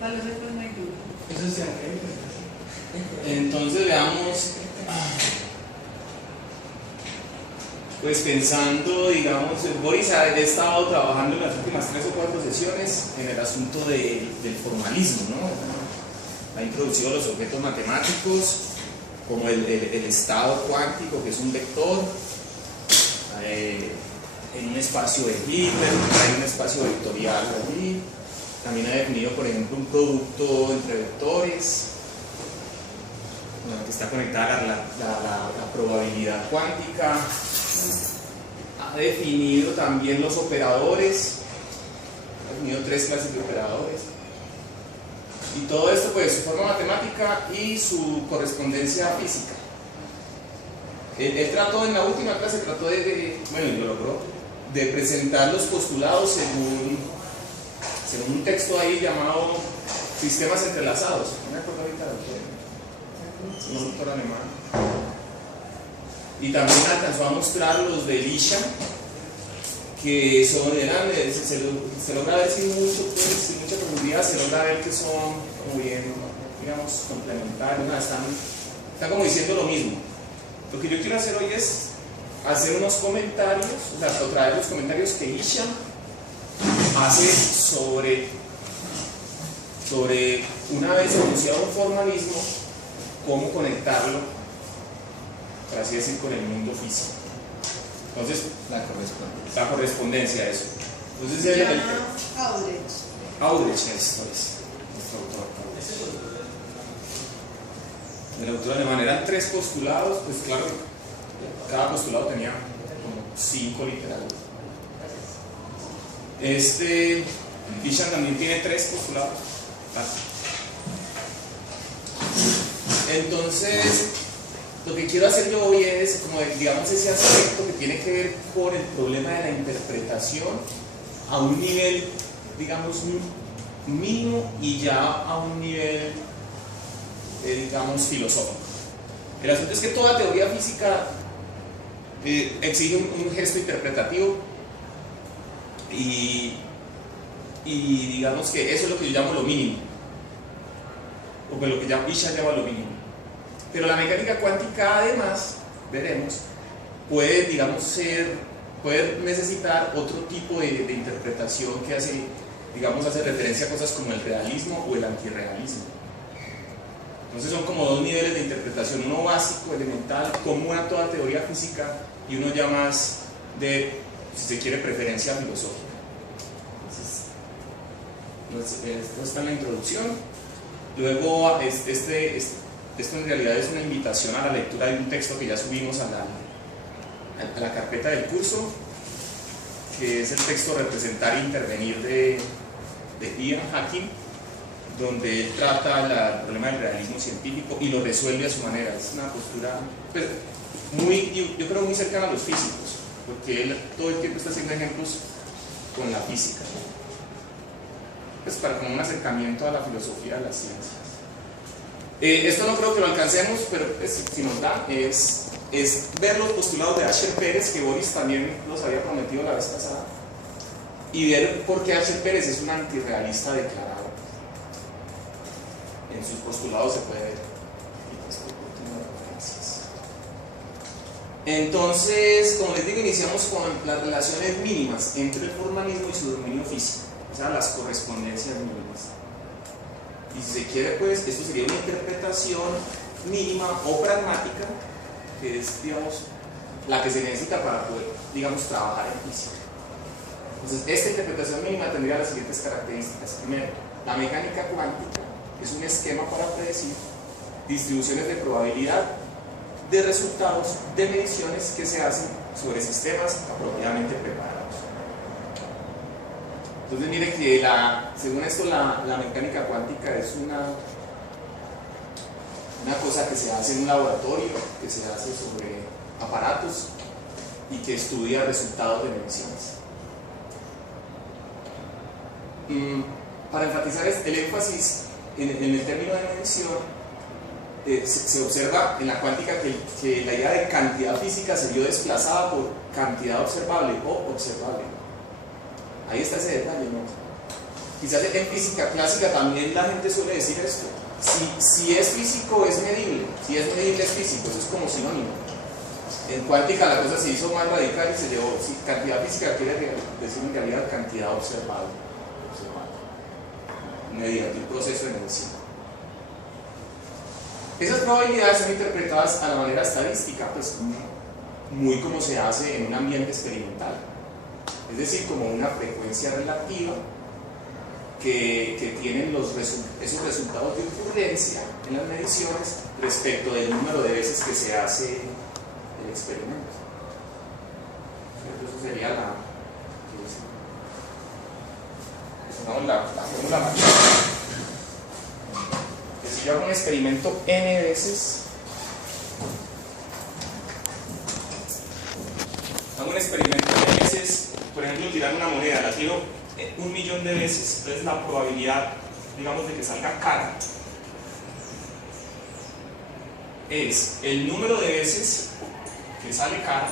Tal vez es muy duro. Eso se arregla. Entonces veamos, pues pensando, digamos, Boris ha estado trabajando en las últimas 3 o 4 sesiones en el asunto del formalismo, ¿no? Ha introducido los objetos matemáticos como el estado cuántico, que es un vector, en un espacio de Hilbert, hay un espacio vectorial allí. También ha definido, por ejemplo, un producto entre vectores, que está conectada a la probabilidad cuántica. Ha definido también los operadores, ha definido 3 clases de operadores. Y todo esto, pues, su forma matemática y su correspondencia física. Él trató en la última clase, bueno, y lo logró, de presentar los postulados según un texto ahí llamado Sistemas Entrelazados. No me acuerdo ahorita del autor, es un autor alemán. Y también alcanzó a mostrar los de Elisha, que se logra ver sin mucha profundidad, se logra ver que son como bien, digamos, complementarios, están como diciendo lo mismo. Lo que yo quiero hacer hoy es hacer unos comentarios, o sea, traer los comentarios que Elisha hace sobre una vez enunciado un formalismo, cómo conectarlo, por así decir, con el mundo físico. Entonces, la correspondencia a eso. Entonces, Audrich, esto es nuestro autor. El autor alemán, eran 3 postulados, pues claro, cada postulado tenía como 5 literales. Bisham también tiene 3 postulados. Entonces, lo que quiero hacer yo hoy es, como digamos, ese aspecto que tiene que ver con el problema de la interpretación a un nivel, digamos, mínimo y ya a un nivel, digamos, filosófico. El asunto es que toda teoría física exige un gesto interpretativo y digamos que eso es lo que yo llamo lo mínimo, o lo que Bisham llama lo mínimo. Pero la mecánica cuántica, además, veremos, puede necesitar otro tipo de interpretación que hace referencia a cosas como el realismo o el antirrealismo. Entonces son como 2 niveles de interpretación, uno básico, elemental, común a toda teoría física, y uno ya más de, si se quiere, preferencia filosófica. Esto está en la introducción. Luego, esto en realidad es una invitación a la lectura de un texto que ya subimos a la carpeta del curso, que es el texto Representar e Intervenir de Ian Hacking, donde él trata el problema del realismo científico y lo resuelve a su manera. Es una postura, pues, yo creo muy cercana a los físicos, porque él todo el tiempo está haciendo ejemplos con la física, pues para como un acercamiento a la filosofía de las ciencias. Esto no creo que lo alcancemos, pero pues, si nos da, es ver los postulados de Asher Pérez, que Boris también los había prometido la vez pasada, y ver por qué Asher Pérez es un antirrealista declarado. En sus postulados se puede ver. Entonces, como les digo, iniciamos con las relaciones mínimas entre el formalismo y su dominio físico, o sea, las correspondencias mínimas. Y si se quiere, pues, esto sería una interpretación mínima o pragmática, que es, digamos, la que se necesita para poder, digamos, trabajar en física. Entonces, esta interpretación mínima tendría las siguientes características. Primero, la mecánica cuántica es un esquema para predecir distribuciones de probabilidad de resultados de mediciones que se hacen sobre sistemas apropiadamente preparados. Entonces, mire que según esto la mecánica cuántica es una cosa que se hace en un laboratorio, que se hace sobre aparatos y que estudia resultados de mediciones. Para enfatizar el énfasis en el término de medición, se observa en la cuántica que la idea de cantidad física se vio desplazada por cantidad observable o observable. Ahí está ese detalle, ¿no? quizás en física clásica también la gente suele decir esto. Si es físico es medible, si es medible es físico, eso es como sinónimo. En cuántica la cosa se hizo más radical y se llevó, si cantidad física quiere decir en realidad cantidad observable, mediante un proceso de medición. Esas probabilidades son interpretadas a la manera estadística, pues muy como se hace en un ambiente experimental, es decir, como una frecuencia relativa que tienen esos resultados de ocurrencia en las mediciones respecto del número de veces que se hace el experimento. Entonces sería la fórmula matemática. Que si yo hago un experimento n veces, por ejemplo, tirar una moneda, la tiro 1.000.000 de veces, entonces la probabilidad, digamos, de que salga cara es el número de veces que sale cara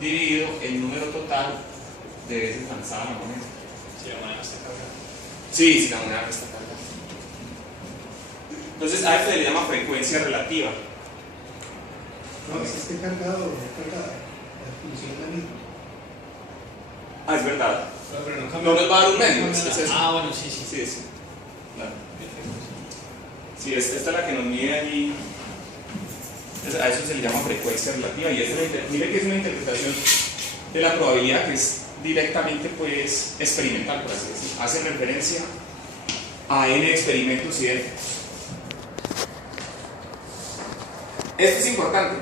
dividido el número total de veces lanzada la moneda. Si la moneda está cargada. Sí, si la moneda está cargada. Entonces a esto se le llama frecuencia relativa. No, si esté cargado o no cargada, la función es la misma. Ah, es verdad. Pero no No nos va a dar un medio. No, es eso. Ah, bueno, sí. Sí. Claro. Sí, esta es la que nos mide allí. A eso se le llama frecuencia relativa y mire que es una interpretación de la probabilidad que es directamente pues experimental, por así decirlo. Hace referencia a n experimentos idénticos. Esto es importante,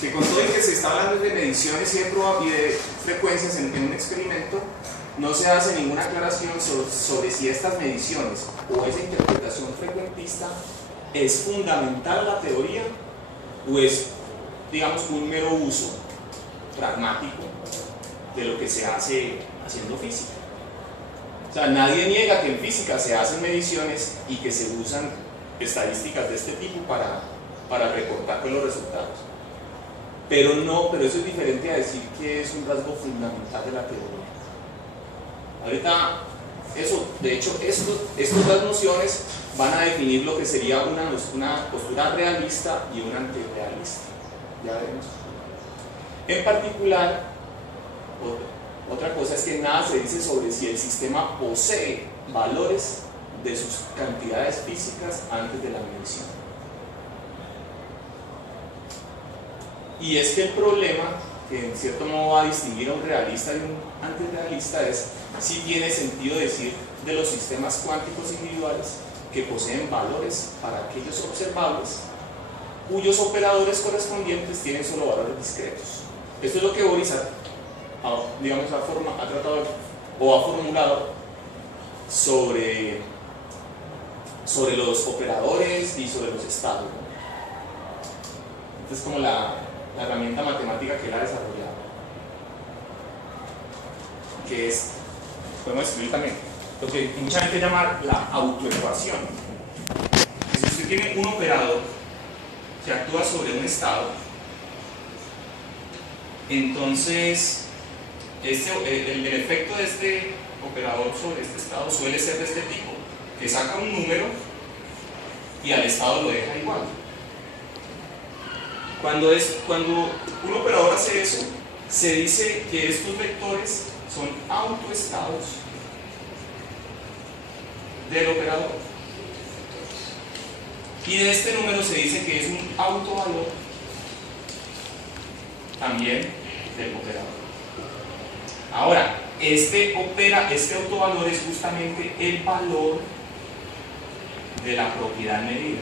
que con todo el que se está hablando de mediciones y de frecuencias en un experimento, no se hace ninguna aclaración sobre si estas mediciones o esa interpretación frecuentista es fundamental a la teoría o es, digamos, un mero uso pragmático de lo que se hace haciendo física. O sea, nadie niega que en física se hacen mediciones y que se usan estadísticas de este tipo para recortar con los resultados. Pero eso es diferente a decir que es un rasgo fundamental de la teoría. Ahorita, de hecho, estas dos nociones van a definir lo que sería una postura realista y una antirrealista. Ya veremos. En particular, otra cosa es que nada se dice sobre si el sistema posee valores de sus cantidades físicas antes de la medición. Y es que el problema, que en cierto modo va a distinguir a un realista y un antirrealista, es si tiene sentido decir de los sistemas cuánticos individuales que poseen valores para aquellos observables cuyos operadores correspondientes tienen solo valores discretos. Esto es lo que Boris ha tratado o ha formulado sobre los operadores y sobre los estados. Esta es como la herramienta matemática que él ha desarrollado, que es, podemos escribir también, lo que mucha gente llama la autoecuación. Si usted tiene un operador que actúa sobre un estado, entonces el efecto de este operador sobre este estado suele ser de este tipo, que saca un número y al estado lo deja igual. Cuando un operador hace eso, se dice que estos vectores son autoestados del operador. Y de este número se dice que es un autovalor también del operador. Ahora, este autovalor es justamente el valor de la propiedad medida.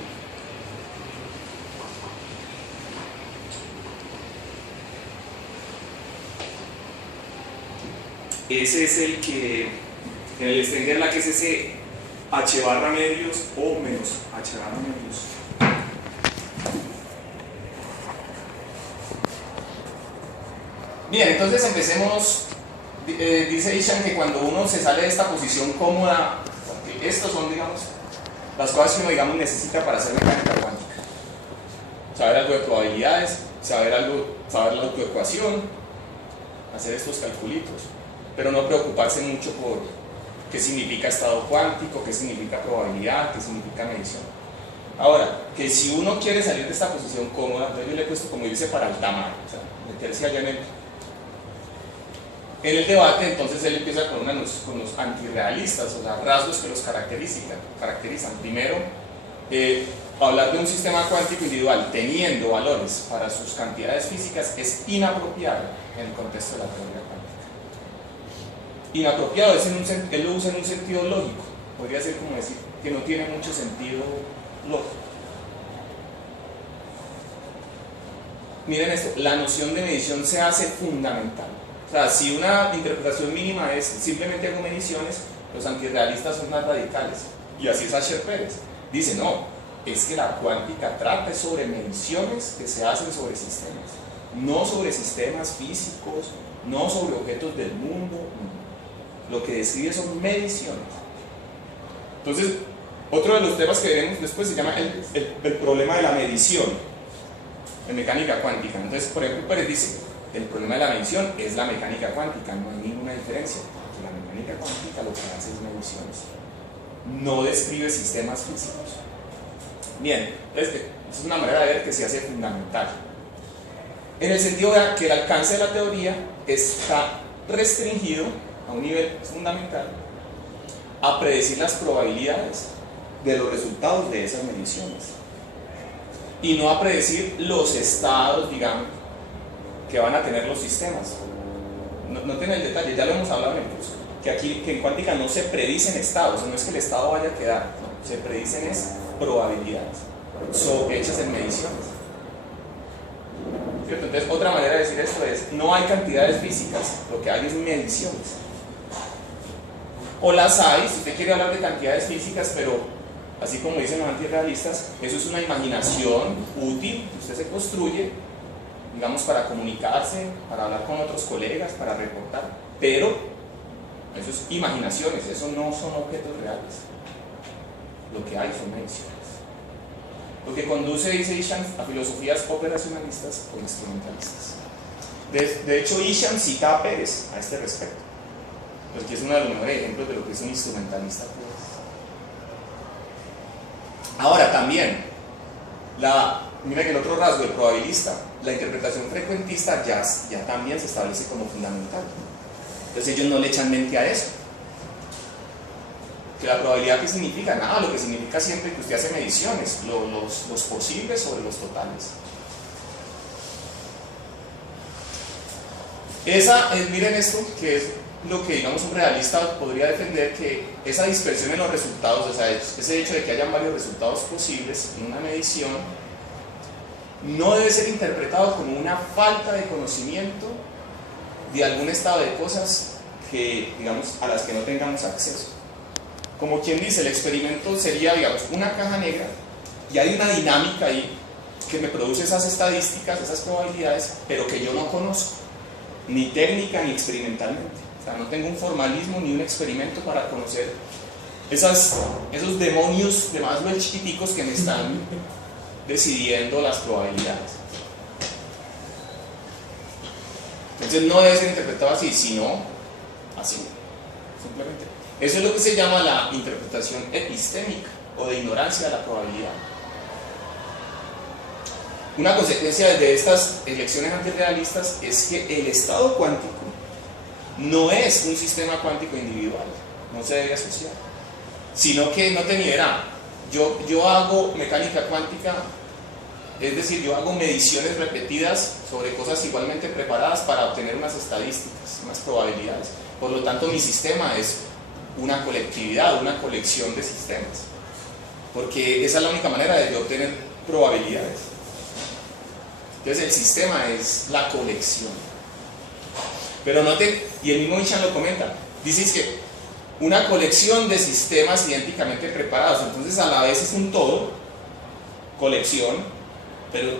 Ese es el que, en el extender la que es ese h barra medios o menos h barra medios. Bien, entonces empecemos. Dice Ishan que cuando uno se sale de esta posición cómoda, porque estos son, digamos, las cosas que uno, digamos, necesita para hacer mecánica cuántica. Saber algo de probabilidades, saber la autoecuación, hacer estos calculitos, pero no preocuparse mucho qué significa estado cuántico, qué significa probabilidad, qué significa medición. Ahora, que si uno quiere salir de esta posición cómoda, entonces yo le he puesto como irse para el tamaño, o sea, meterse allá en el debate. Entonces él empieza con los antirrealistas, o sea, rasgos que los caracterizan. Primero, hablar de un sistema cuántico individual teniendo valores para sus cantidades físicas es inapropiado en el contexto de la teoría cuántica. Inapropiado, él lo usa en un sentido lógico, podría ser como decir que no tiene mucho sentido lógico. Miren esto, la noción de medición se hace fundamental. O sea, si una interpretación mínima es simplemente hago mediciones, los antirrealistas son más radicales. Y así es Asher Pérez. Dice, no, es que la cuántica trata sobre mediciones que se hacen sobre sistemas, no sobre sistemas físicos, no sobre objetos del mundo. Lo que describe son mediciones. Entonces, otro de los temas que veremos después se llama el problema de la medición en mecánica cuántica. Entonces, por ejemplo, Pérez dice, el problema de la medición es la mecánica cuántica, no hay ninguna diferencia. La mecánica cuántica lo que hace es mediciones, no describe sistemas físicos. Bien, entonces, esa es una manera de ver que se hace fundamental. En el sentido de que el alcance de la teoría está restringido a un nivel fundamental a predecir las probabilidades de los resultados de esas mediciones y no a predecir los estados, digamos, que van a tener los sistemas. No tiene el detalle, ya lo hemos hablado en el curso, que en cuántica no se predicen estados, no es que el estado vaya a quedar, no, se predicen es probabilidades hechas en mediciones. ¿Cierto? Entonces, otra manera de decir esto es, no hay cantidades físicas, lo que hay es mediciones. O las hay, si usted quiere hablar de cantidades físicas, pero así como dicen los antirrealistas, eso es una imaginación útil que usted se construye, digamos, para comunicarse, para hablar con otros colegas, para reportar, pero eso es imaginaciones, eso no son objetos reales. Lo que hay son mediciones. Lo que conduce, dice Isham, a filosofías operacionalistas o instrumentalistas. De hecho, Isham cita a Pérez a este respecto, porque es uno de los mejores ejemplos de lo que es un instrumentalista. Ahora también, mira que el otro rasgo, el probabilista, la interpretación frecuentista ya también se establece como fundamental. Entonces ellos no le echan mente a eso. Que la probabilidad, ¿qué significa? Nada, lo que significa siempre que usted hace mediciones, los posibles sobre los totales. Miren esto, que es lo que, digamos, un realista podría defender, que esa dispersión en los resultados, o sea, ese hecho de que hayan varios resultados posibles en una medición, no debe ser interpretado como una falta de conocimiento de algún estado de cosas que, digamos, a las que no tengamos acceso. Como quien dice, el experimento sería, digamos, una caja negra y hay una dinámica ahí que me produce esas estadísticas, esas probabilidades, pero que yo no conozco, ni técnica ni experimentalmente. O sea, no tengo un formalismo ni un experimento para conocer esos demonios de Maxwell chiquiticos que me están decidiendo las probabilidades. Entonces no debe ser interpretado así, sino así, simplemente. Eso es lo que se llama la interpretación epistémica o de ignorancia de la probabilidad. Una consecuencia de estas elecciones antirrealistas es que el estado cuántico no es un sistema cuántico individual, no se debe asociar, sino que no te verá. Yo hago mecánica cuántica, es decir, yo hago mediciones repetidas sobre cosas igualmente preparadas para obtener unas estadísticas, unas probabilidades. Por lo tanto, mi sistema es una colectividad, una colección de sistemas, porque esa es la única manera de yo obtener probabilidades. Entonces el sistema es la colección. Pero noten, y el mismo Isham lo comenta, dice que una colección de sistemas idénticamente preparados, entonces a la vez es un todo, colección, pero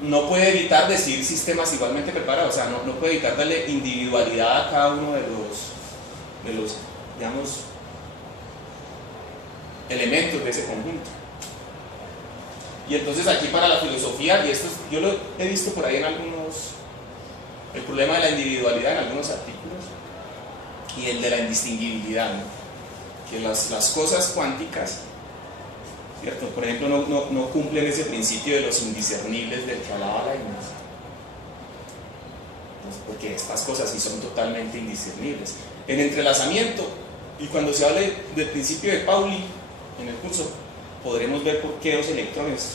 no puede evitar decir sistemas igualmente preparados, o sea, no puede evitar darle individualidad a cada uno de los digamos, elementos de ese conjunto. Y entonces aquí para la filosofía, y esto yo lo he visto por ahí en el problema de la individualidad en algunos artículos y el de la indistinguibilidad, ¿no? que las cosas cuánticas, ¿cierto? Por ejemplo, no cumplen ese principio de los indiscernibles del que hablaba Leibniz. Porque estas cosas sí son totalmente indiscernibles. En entrelazamiento, y cuando se hable del principio de Pauli en el curso, podremos ver por qué los electrones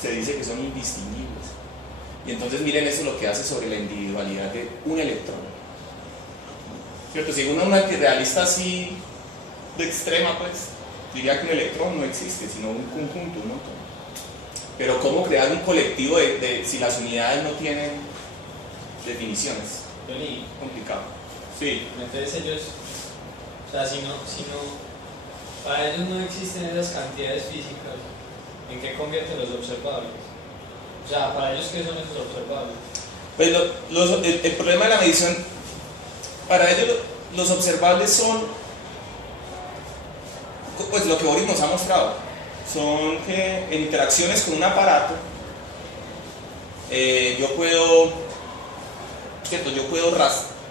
se dice que son indistinguibles. Y entonces miren eso lo que hace sobre la individualidad de un electrón. ¿Cierto? Si uno es un antirrealista así de extrema, pues diría que un electrón no existe, sino un conjunto, ¿no? Pero ¿cómo crear un colectivo si las unidades no tienen definiciones? Johnny, Complicado. Sí. entonces ellos, o sea, si no, para ellos no existen esas cantidades físicas, ¿en qué convierten los observables? O sea, para ellos, ¿qué son esos observables? Pues el problema de la medición, para ellos los observables son, pues lo que Boris nos ha mostrado, son que en interacciones con un aparato, yo puedo,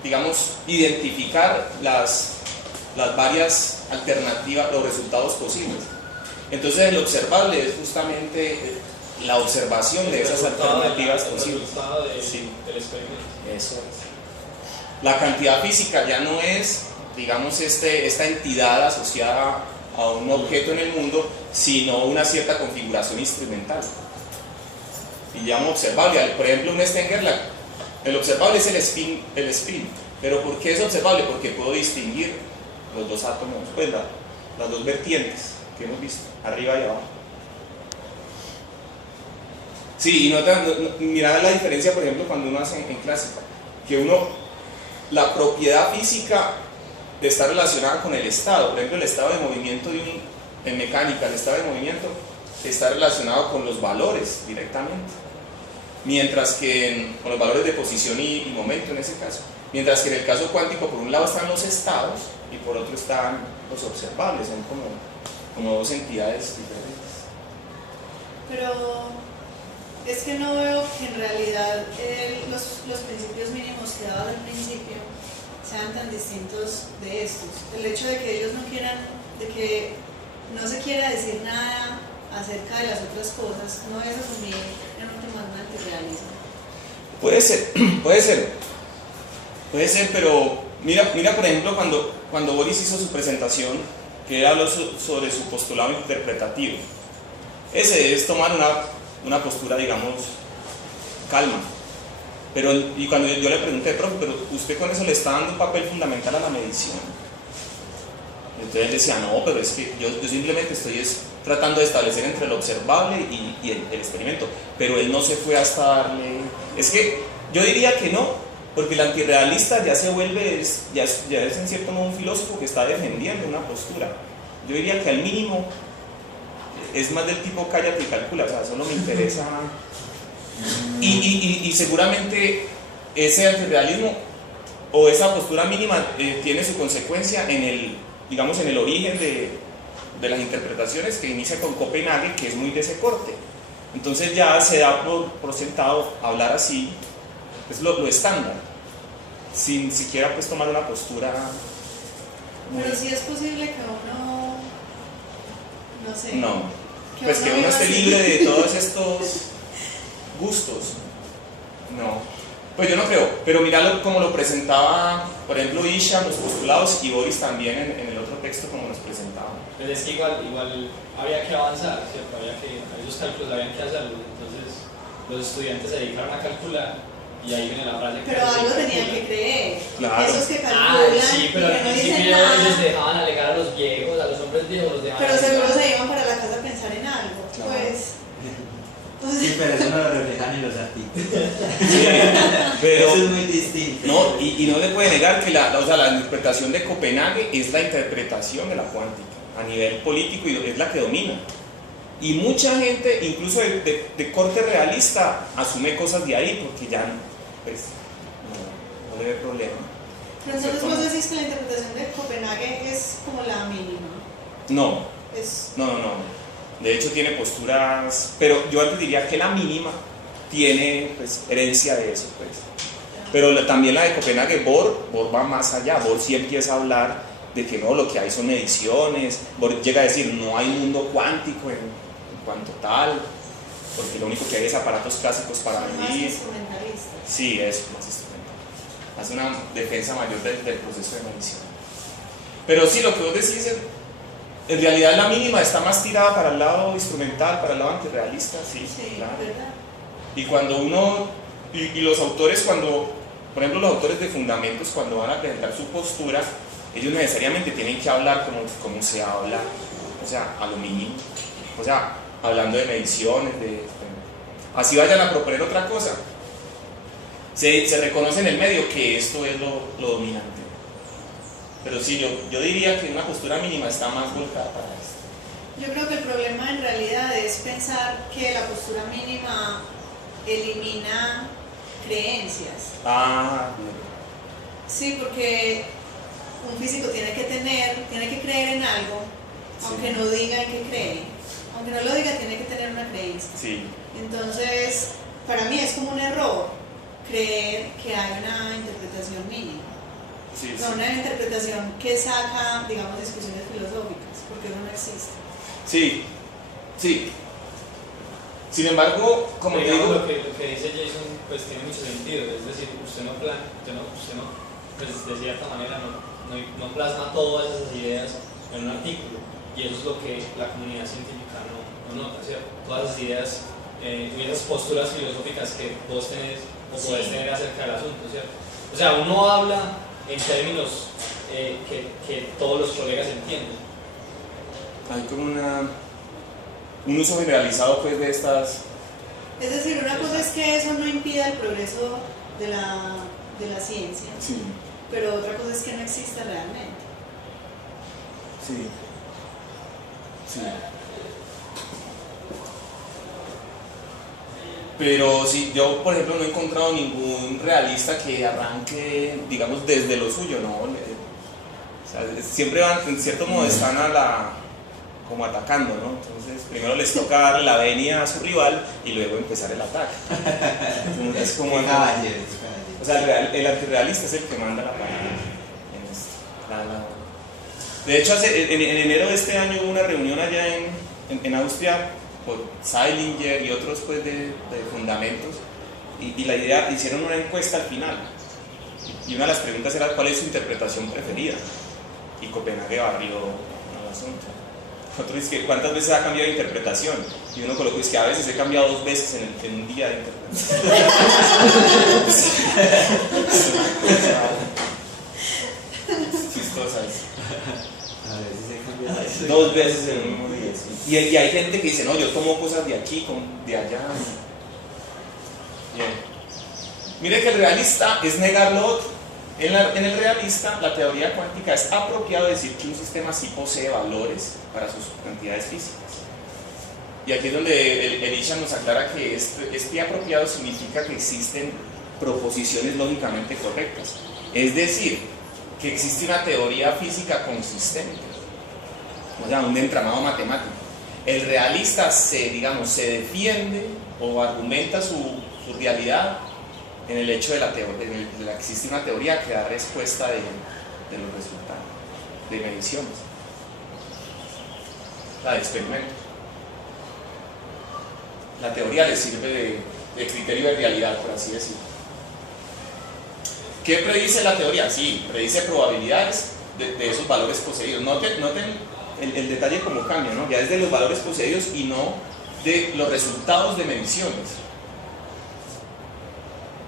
digamos, identificar las varias alternativas, los resultados posibles. Entonces el observable es justamente la observación de esas alternativas posibles. Sí, del experimento. Eso es. La cantidad física ya no es, digamos, esta entidad asociada a un objeto en el mundo, sino una cierta configuración instrumental. Y llamo observable. Por ejemplo, un Stenger, el observable es el spin. ¿Pero por qué es observable? Porque puedo distinguir los dos átomos, pues las dos vertientes que hemos visto, arriba y abajo. Sí, y mirad la diferencia, por ejemplo, cuando uno hace en clásica, que la propiedad física está relacionada con el estado. Por ejemplo, el estado de movimiento en mecánica, el estado de movimiento está relacionado con los valores directamente, mientras que con los valores de posición y momento en ese caso, mientras que en el caso cuántico por un lado están los estados y por otro están los observables, son como dos entidades diferentes. Pero es que no veo que en realidad los principios mínimos que daba al principio sean tan distintos de estos. El hecho de que ellos no quieran, de que no se quiera decir nada acerca de las otras cosas, no es asumir en últimas un antirrealismo. Puede ser, pero mira por ejemplo cuando Boris hizo su presentación, que él habló sobre su postulado interpretativo. Ese es tomar una postura, digamos, calma. Y cuando yo le pregunté, profe, pero usted con eso le está dando un papel fundamental a la medición. Entonces él decía, no, pero es que yo simplemente estoy tratando de establecer entre el observable y el experimento. Pero él no se fue hasta darle... Es que yo diría que no, porque el antirrealista ya se vuelve, ya es en cierto modo un filósofo que está defendiendo una postura. Yo diría que al mínimo es más del tipo cállate y calcula, o sea, solo me interesa. Y seguramente ese antirrealismo o esa postura mínima tiene su consecuencia en el origen de las interpretaciones, que inicia con Copenhague, que es muy de ese corte. Entonces ya se da por sentado hablar así, es lo estándar, sin siquiera pues tomar una postura muy... Pero sí es posible que uno, no sé, no, pues que uno esté libre de todos estos gustos. No, pues yo no creo, pero miralo como lo presentaba, por ejemplo, Isha, los postulados, y Boris también en el otro texto como nos presentaba. Pero es que igual había que avanzar, ¿cierto? Esos cálculos habían que hacerlos, entonces los estudiantes se dedicaron a calcular y ahí viene la frase. pero algo tenían que creer. Claro. Esos que calculan, sí, pero que al no dicen principio nada, ellos dejaban alegar a los viejos, a los hombres viejos, los dejaban. pero seguro se iban para la casa a pensar en algo. Claro. Sí, pero eso no lo reflejan en los artículos. Sí, pero, eso es muy distinto. no, y no se puede negar que la interpretación de Copenhague es la interpretación de la cuántica a nivel político y es la que domina. Y mucha gente, incluso de corte realista, asume cosas de ahí porque ya pues, no le ve problema. Pero entonces vos decís que la interpretación de Copenhague es como la mínima. No. Es... No. De hecho tiene posturas, pero yo antes diría que la mínima tiene pues, herencia de eso. Pues. Pero también la de Copenhague, Bohr va más allá. Bohr sí empieza a hablar de que no, lo que hay son mediciones, llega a decir no hay mundo cuántico en cuanto tal, porque lo único que hay es aparatos clásicos para Son más medir. instrumentalistas. Sí, es más instrumental. Hace una defensa mayor del proceso de medición. Pero sí, lo que vos decís, en realidad la mínima está más tirada para el lado instrumental, para el lado antirrealista, sí, Sí, claro. ¿verdad? Y cuando uno, y los autores cuando, por ejemplo los autores de fundamentos cuando van a presentar su postura, ellos necesariamente tienen que hablar como se habla, o sea, a lo mínimo, o sea, hablando de mediciones, así vayan a proponer otra cosa, se reconoce en el medio que esto es lo dominante. Pero sí, yo diría que una postura mínima está más volcada para esto. Yo creo que el problema en realidad es pensar que la postura mínima elimina creencias. Ah, bien. Sí, porque un físico tiene que creer en algo, aunque Sí. no diga en qué cree. Aunque no lo diga, tiene que tener una creencia. Sí, Entonces, para mí es como un error creer que hay una interpretación mínima. sí, No, una interpretación que saca, digamos, discusiones filosóficas, porque eso no existe. sí, sí. Sin embargo, como te digamos, digo, lo que dice Jason pues tiene mucho sentido, es decir, usted no pues de cierta manera no plasma todas esas ideas en un artículo, y eso es lo que la comunidad científica no nota, ¿cierto? Todas esas ideas y esas posturas filosóficas que vos tenés o podés Sí. tener acerca del asunto, ¿cierto? O sea, uno habla en términos que todos los colegas entienden. hay como un uso generalizado pues de estas. Es decir, una cosa es que eso no impida el progreso de la ciencia, Sí, pero otra cosa es que no exista realmente. sí, sí. Pero sí, yo por ejemplo no he encontrado ningún realista que arranque, digamos, desde lo suyo, ¿no? O sea, siempre van, en cierto modo, están como atacando, ¿no? Entonces, primero les toca darle la venia a su rival y luego empezar el ataque. Entonces, es como Caballeros. o sea, el antirrealista es el que manda la partida en esto. De hecho, en enero de este año hubo una reunión allá en Austria por Seilinger y otros pues, de fundamentos, y la idea, hicieron una encuesta al final, y una de las preguntas era ¿cuál es su interpretación preferida? Y Copenhague barrió el asunto. Otro dice que ¿cuántas veces ha cambiado de interpretación? Y uno colocó, dice que a veces he cambiado 2 veces en un día de interpretación. Chistosas. A veces se cambia. 2 veces en un mismo día, sí. Y hay gente que dice, no, yo tomo cosas de aquí, de allá. Bien. Mire que el realista es negar lo otro. En el realista, la teoría cuántica es apropiado decir que un sistema sí posee valores para sus cantidades físicas. Y aquí es donde el Isha nos aclara que este apropiado significa que existen proposiciones lógicamente correctas. Es decir, que existe una teoría física consistente, o sea, un entramado matemático. El realista se defiende o argumenta su realidad en el hecho de que existe una teoría que da respuesta de los resultados, de mediciones, de experimentos. La teoría le sirve de criterio de realidad, por así decirlo. ¿Qué predice la teoría? Sí, predice probabilidades de esos valores poseídos. Noten el detalle como cambia, ¿no? Ya es de los valores poseídos y no de los resultados de mediciones.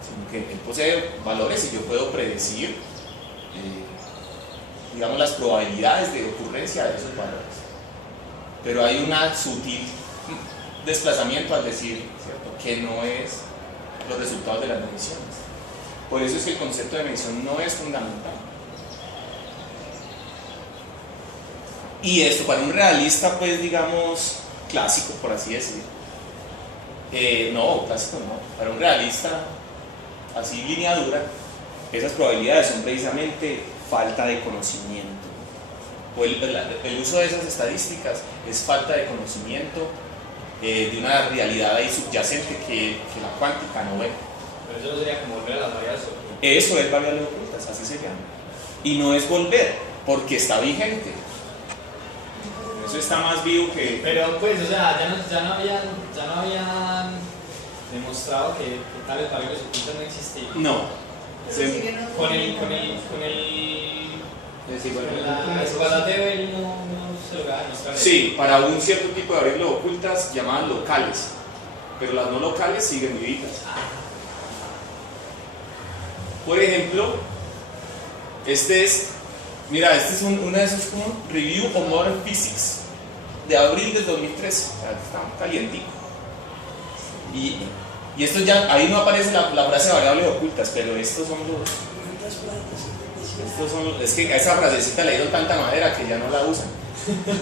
Sino que él posee valores y yo puedo predecir, digamos, las probabilidades de ocurrencia de esos valores. Pero hay un sutil desplazamiento al decir, ¿cierto?, que no es los resultados de las mediciones. Por eso es que el concepto de medición no es fundamental. Y esto para un realista, pues digamos, clásico, por así decir. No, clásico no. Para un realista, así línea dura, esas probabilidades son precisamente falta de conocimiento. O el uso de esas estadísticas es falta de conocimiento de una realidad ahí subyacente que la cuántica no ve. Pero eso sería como volver a las variables ocultas. Eso es variables ocultas, así se llama. Y no es volver, porque está vigente. Eso está más vivo que... Pero pues, o sea, ya no habían demostrado que tales variables ocultas no existían. No. Pero siguen Con la desigualdad de Bell no se lograba demostrar. Sí, para un cierto tipo de variables ocultas llamadas locales, pero las no locales siguen vivitas. Por ejemplo, este es una de esos como Review of Modern Physics de abril del 2013, o sea, está calientito. Y esto ya, ahí no aparece la frase de variables ocultas, pero estos son es que a esa frasecita le dieron tanta madera que ya no la usan.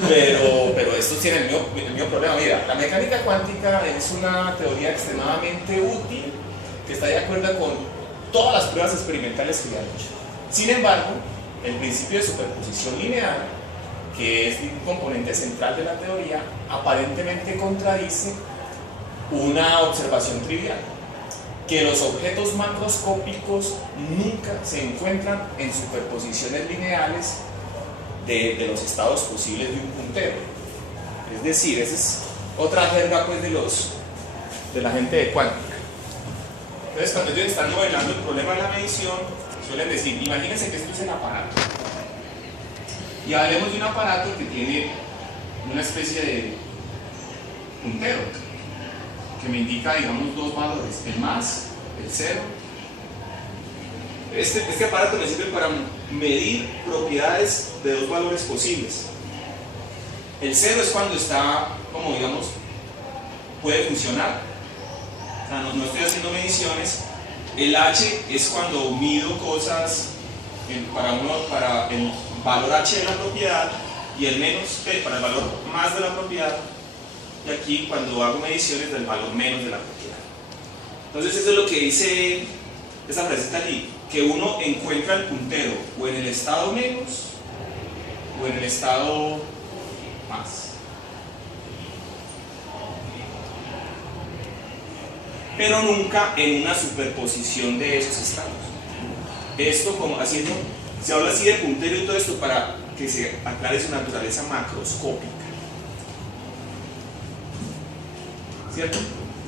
Pero estos tienen el mismo problema. Mira, la mecánica cuántica es una teoría extremadamente útil que está de acuerdo con todas las pruebas experimentales que ya han hecho. Sin embargo, el principio de superposición lineal, que es un componente central de la teoría, aparentemente contradice una observación trivial, que los objetos macroscópicos nunca se encuentran en superposiciones lineales de los estados posibles de un puntero. Es decir, esa es otra jerga pues de la gente de cuántica. Entonces, cuando ellos están modelando el problema de la medición, suelen decir, imagínense que esto es el aparato. Y hablemos de un aparato que tiene una especie de puntero, que me indica, digamos, dos valores, el más, el cero. Este aparato me sirve para medir propiedades de dos valores posibles. El cero es cuando está, como digamos, puede funcionar. O sea, no estoy haciendo mediciones. El H es cuando mido cosas para el valor H de la propiedad, y el menos P para el valor más de la propiedad. Y aquí cuando hago mediciones del valor menos de la propiedad. Entonces eso es lo que dice esa frasecita allí, que uno encuentra el puntero o en el estado menos o en el estado más. Pero nunca en una superposición de esos estados. Esto, como haciendo, se habla así de puntero y todo esto para que se aclare su naturaleza macroscópica. ¿Cierto?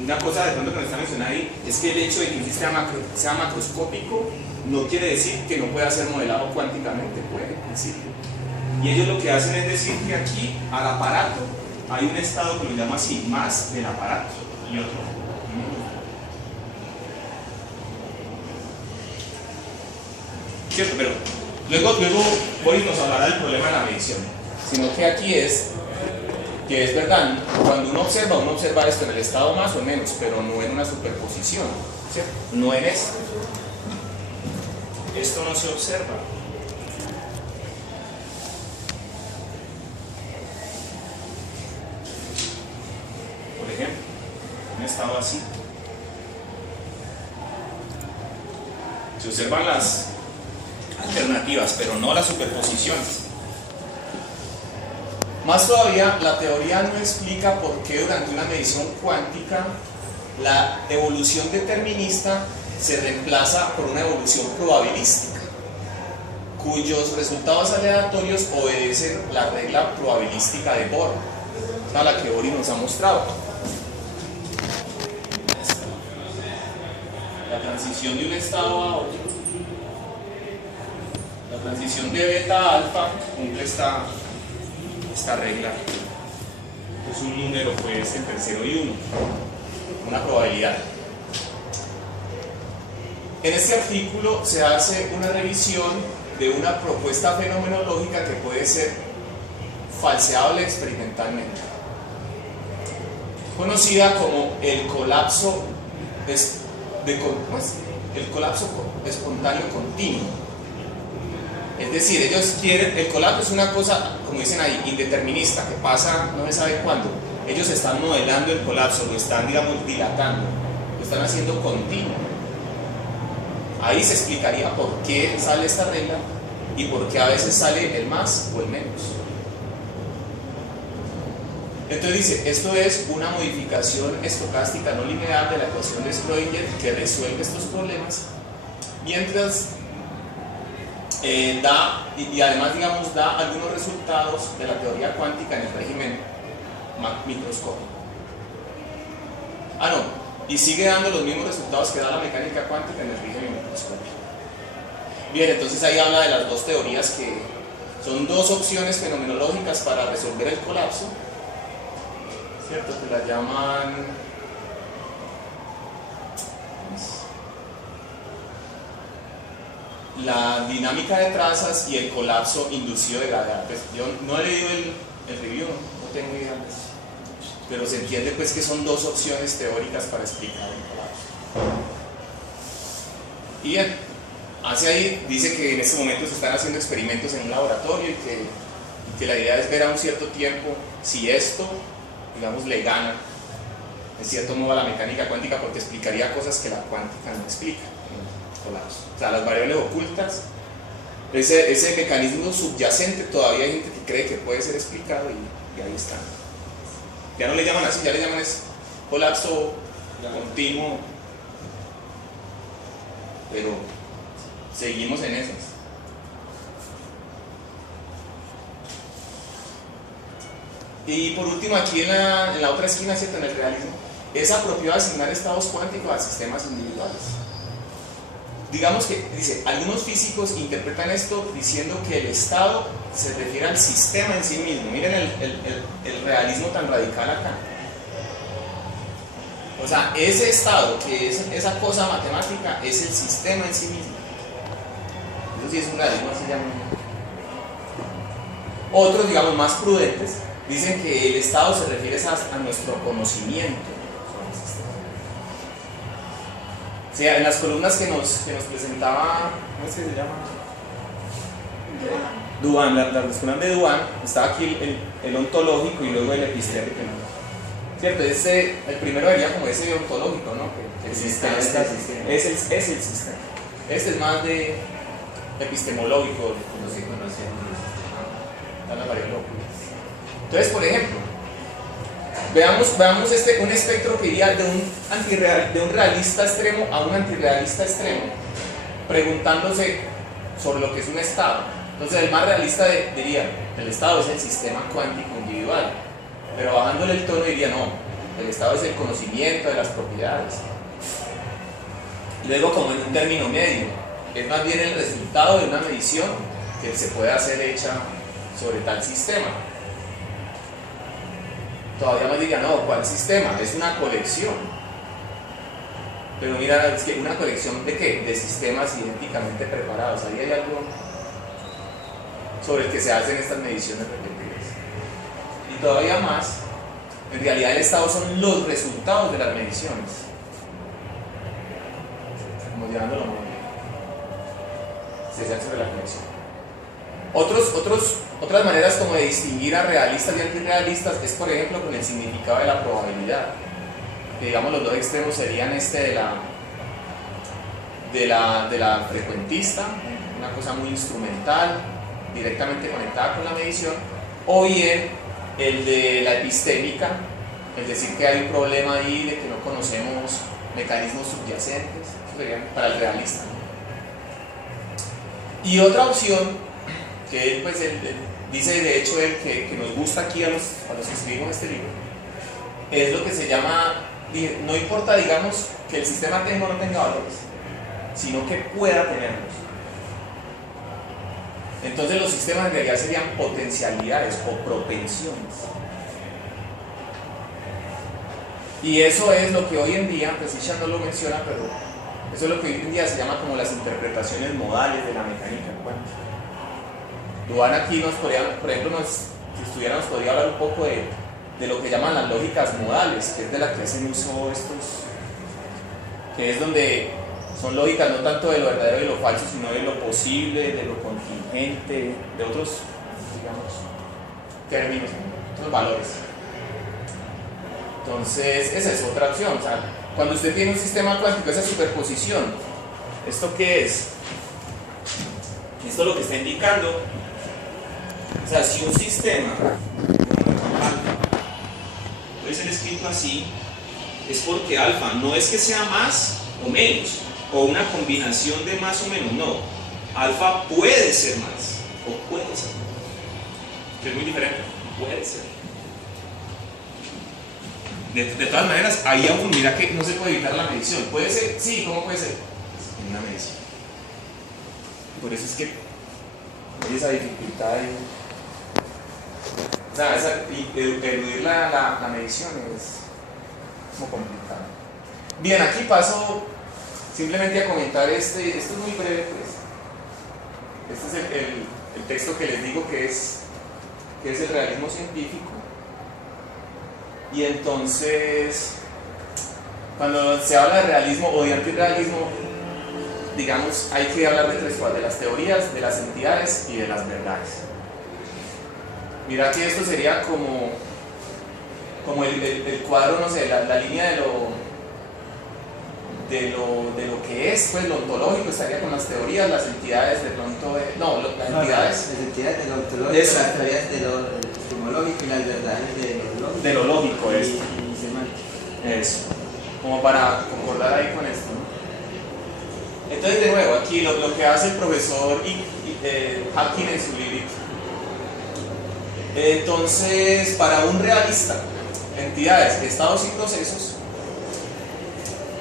Una cosa de pronto que me está mencionando ahí es que el hecho de que un sistema sea macroscópico no quiere decir que no pueda ser modelado cuánticamente, puede decir. Y ellos lo que hacen es decir que aquí al aparato hay un estado que lo llama así, más del aparato, y otro menos. ¿Cierto? Pero luego Boris nos hablará del problema de la medición, sino que aquí es verdad, cuando uno observa esto en el estado más o menos, pero no en una superposición, ¿cierto? No en esto. Esto no se observa. Por ejemplo, un estado así. Se observan las alternativas, pero no las superposiciones. Más todavía, la teoría no explica por qué durante una medición cuántica la evolución determinista se reemplaza por una evolución probabilística, cuyos resultados aleatorios obedecen la regla probabilística de Bohr, a la que Boris nos ha mostrado. La transición de un estado a otro, la transición de beta a alfa cumple esta regla. Es un número pues entre 0 y 1, una probabilidad. En este artículo se hace una revisión de una propuesta fenomenológica que puede ser falseable experimentalmente, conocida como el colapso espontáneo continuo. Es decir, ellos quieren, el colapso es una cosa, como dicen ahí, indeterminista, que pasa no se sabe cuándo. Ellos están modelando el colapso, lo están, digamos, dilatando, lo están haciendo continuo. Ahí se explicaría por qué sale esta regla y por qué a veces sale el más o el menos. Entonces dice, esto es una modificación estocástica no lineal de la ecuación de Schrödinger que resuelve estos problemas, mientras y además, digamos, da algunos resultados de la teoría cuántica en el régimen microscópico. Y sigue dando los mismos resultados que da la mecánica cuántica en el régimen microscópico. Bien, entonces ahí habla de las dos teorías que son dos opciones fenomenológicas para resolver el colapso, ¿cierto? Que la llaman la dinámica de trazas y el colapso inducido de gravedad. Pues yo no he leído el review, no tengo idea de eso, pero se entiende pues que son dos opciones teóricas para explicar el colapso. Y bien, hacia ahí dice que en este momento se están haciendo experimentos en un laboratorio y que la idea es ver a un cierto tiempo si esto, digamos, le gana en cierto modo a la mecánica cuántica, porque explicaría cosas que la cuántica no explica. Colapso. O sea, las variables ocultas, ese mecanismo subyacente, todavía hay gente que cree que puede ser explicado y ahí está. Ya no le llaman así, ya le llaman colapso continuo, pero seguimos en esas. Y por último, aquí en la otra esquina, ¿cierto? En el realismo, es apropiado asignar estados cuánticos a sistemas individuales. Digamos que, dice, algunos físicos interpretan esto diciendo que el estado se refiere al sistema en sí mismo. Miren el realismo tan radical acá. O sea, ese estado, que es esa cosa matemática, es el sistema en sí mismo. Eso sí es un realismo, así llama. Otros, digamos, más prudentes, dicen que el estado se refiere a nuestro conocimiento. O sea, en las columnas que nos presentaba, ¿cómo es que se llama? Duhan, las columnas de Duhan, estaba aquí el ontológico y luego el epistémico. ¿Cierto? El primero sería como ese ontológico, ¿no? Que el sistema es el sistema. Este es más de epistemológico, No se conocemos. están las variables ocultas. Entonces, por ejemplo, veamos un espectro que iría de un realista extremo a un antirrealista extremo, preguntándose sobre lo que es un estado. Entonces, el más realista diría, el estado es el sistema cuántico individual, pero bajándole el tono diría, no, el estado es el conocimiento de las propiedades. Luego, como en un término medio, es más bien el resultado de una medición que se puede hacer hecha sobre tal sistema. Todavía más diría, no, ¿cuál sistema? Es una colección. Pero mira, es que una colección ¿de qué? De sistemas idénticamente preparados. Ahí hay algo sobre el que se hacen estas mediciones repetidas. Y todavía más, en realidad el estado son los resultados de las mediciones. Como llevándolo muy bien. Se hace sobre la conexión. Otras maneras como de distinguir a realistas y antirrealistas es, por ejemplo, con el significado de la probabilidad. Que, digamos, los dos extremos serían de la frecuentista, una cosa muy instrumental, directamente conectada con la medición, o bien el de la epistémica, es decir, que hay un problema ahí de que no conocemos mecanismos subyacentes. Eso sería para el realista. Y otra opción que él, pues, dice de hecho que nos gusta aquí a los que escribimos este libro, es lo que se llama, no importa, digamos, que el sistema tenga o no tenga valores, sino que pueda tenerlos. Entonces los sistemas en realidad serían potencialidades o propensiones. Y eso es lo que hoy en día, pues Isha no lo menciona, pero eso es lo que hoy en día se llama como las interpretaciones modales de la mecánica cuántica. Duhan aquí nos podría, por ejemplo, si estudiáramos, podría hablar un poco de lo que llaman las lógicas modales, que es de la que hacen uso estos, que es donde son lógicas no tanto de lo verdadero y de lo falso, sino de lo posible, de lo contingente, de otros, digamos, términos, otros valores. Entonces, esa es otra opción. O sea, cuando usted tiene un sistema cuántico, esa superposición, ¿esto qué es? Esto lo que está indicando, o sea, si un sistema alfa puede ser escrito así, es porque alfa no es que sea más o menos, o una combinación de más o menos, no. Alfa puede ser más, o puede ser más, que es muy diferente, puede ser. De todas maneras, ahí aún mira que no se puede evitar la medición. ¿Puede ser? Sí, ¿cómo puede ser? En una medición. Por eso es que hay esa dificultad ahí. O sea, eludir la medición es como complicado. Bien, aquí paso simplemente a comentar esto es muy breve, pues. Este es el texto que les digo que es el realismo científico. Y entonces, cuando se habla de realismo o de antirrealismo, digamos, hay que hablar de tres cosas: de las teorías, de las entidades y de las verdades. Mira que esto sería como el cuadro, no sé, la línea de lo que es, pues lo ontológico estaría con las teorías, las entidades de pronto, las entidades. Las entidades de lo ontológico, Eso. las teorías de lo epistemológico y las verdades De lo lógico, y, eso. y semántico. Eso. Como para concordar ahí con esto, ¿no? Entonces, de nuevo, aquí lo que hace el profesor Hawking en su librito. Entonces, para un realista, entidades, estados y procesos,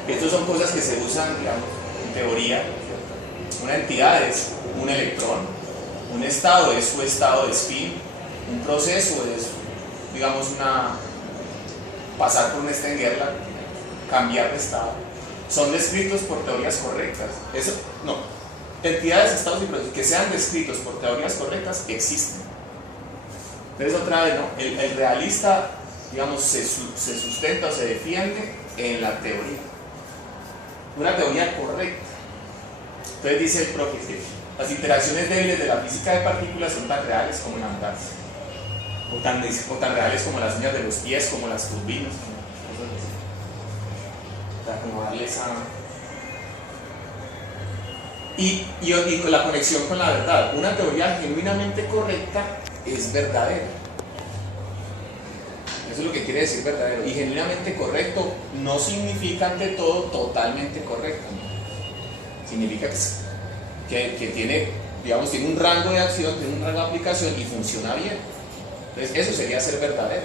estas son cosas que se usan, digamos, en teoría. Una entidad es un electrón, un estado es su estado de spin, un proceso es, digamos, pasar por un Stern-Gerlach, cambiar de estado. Son descritos por teorías correctas. Entidades, estados y procesos que sean descritos por teorías correctas existen. Entonces, otra vez, ¿no? El realista, digamos, se sustenta o se defiende en la teoría. Una teoría correcta. Entonces dice el profe que las interacciones débiles de la física de partículas son tan reales como la andarse, o tan reales como las uñas de los pies, como las turbinas, como cosas así. O sea, como darle esa... Y con la conexión con la verdad. Una teoría genuinamente correcta es verdadera. Eso es lo que quiere decir verdadero. Y genuinamente correcto no significa ante todo totalmente correcto, ¿no? Significa que tiene, digamos, tiene un rango de acción, tiene un rango de aplicación y funciona bien. Entonces eso sería ser verdadero,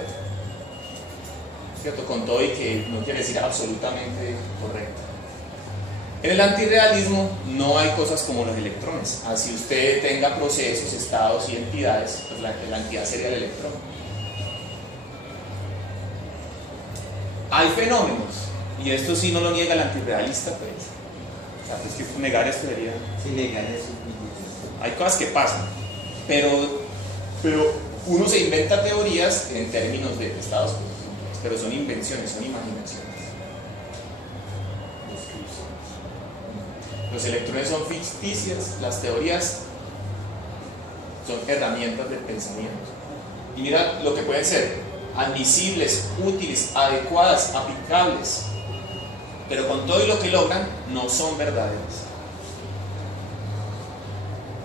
¿cierto? Con todo y que no quiere decir absolutamente correcto. En el antirrealismo no hay cosas como los electrones. Así usted tenga procesos, estados y entidades, pues la entidad sería el electrón. Hay fenómenos, y esto sí no lo niega el antirrealista, pues. O sea, pues que negar esto sería... Sí, negar eso. Hay cosas que pasan, pero uno se inventa teorías en términos de estados, pero son invenciones, son imaginaciones. Los electrones son ficticias, las teorías son herramientas del pensamiento. Y mira lo que pueden ser: admisibles, útiles, adecuadas, aplicables, pero con todo y lo que logran no son verdaderas.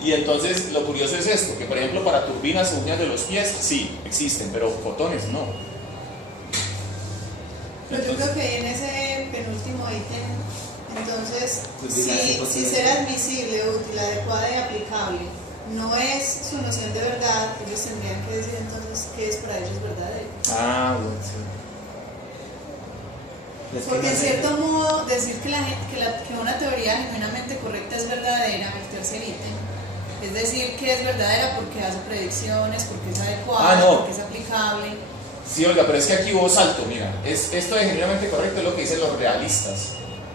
Y entonces lo curioso es esto, que por ejemplo para turbinas o uñas de los pies sí existen, pero fotones no. Pero yo creo que en ese penúltimo ítem, entonces, Pues si ser admisible, útil, adecuada y aplicable no es su noción de verdad, ellos tendrían que decir entonces qué es para ellos verdadero. Ah, bueno, sí. Es que Porque no en sé. cierto modo decir que una teoría genuinamente correcta es verdadera, el tercer ítem, es decir que es verdadera porque hace predicciones, porque es adecuada, no. porque es aplicable. Sí, Olga, pero es que aquí hubo salto, mira, esto de genuinamente correcto es lo que dicen los realistas.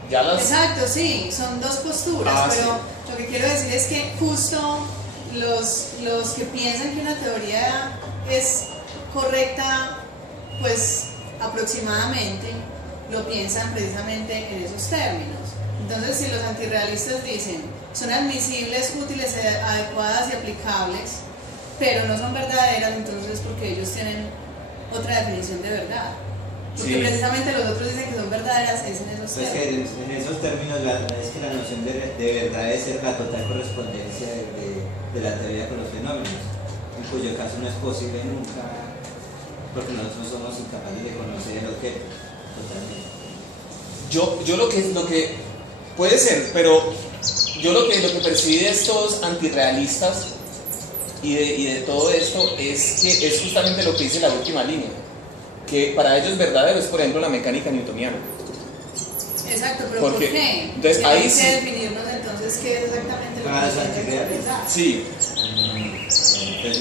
Ya las... Exacto, sí, son dos posturas, pero sí. lo que quiero decir es que justo los que piensan que una teoría es correcta, pues aproximadamente lo piensan precisamente en esos términos. Entonces, si los antirrealistas dicen son admisibles, útiles, adecuadas y aplicables, pero no son verdaderas, entonces es porque ellos tienen otra definición de verdad. Porque Sí. precisamente los otros dicen que son verdaderas, es en esos Pues términos. que en esos términos es que la noción de verdad debe ser la total correspondencia de la teoría con los fenómenos, en cuyo caso no es posible nunca, porque nosotros somos incapaces de conocer el objeto totalmente. Yo lo que puede ser, pero yo lo que percibí de estos antirrealistas y de todo esto es que es justamente lo que dice la última línea, que para ellos verdadero es, por ejemplo, la mecánica newtoniana. Exacto, pero Porque, ¿por qué? entonces, ahí Tienen sí. que definirnos entonces qué es exactamente lo Para que los nosotros antirrealistas. pensamos. Sí, Pues,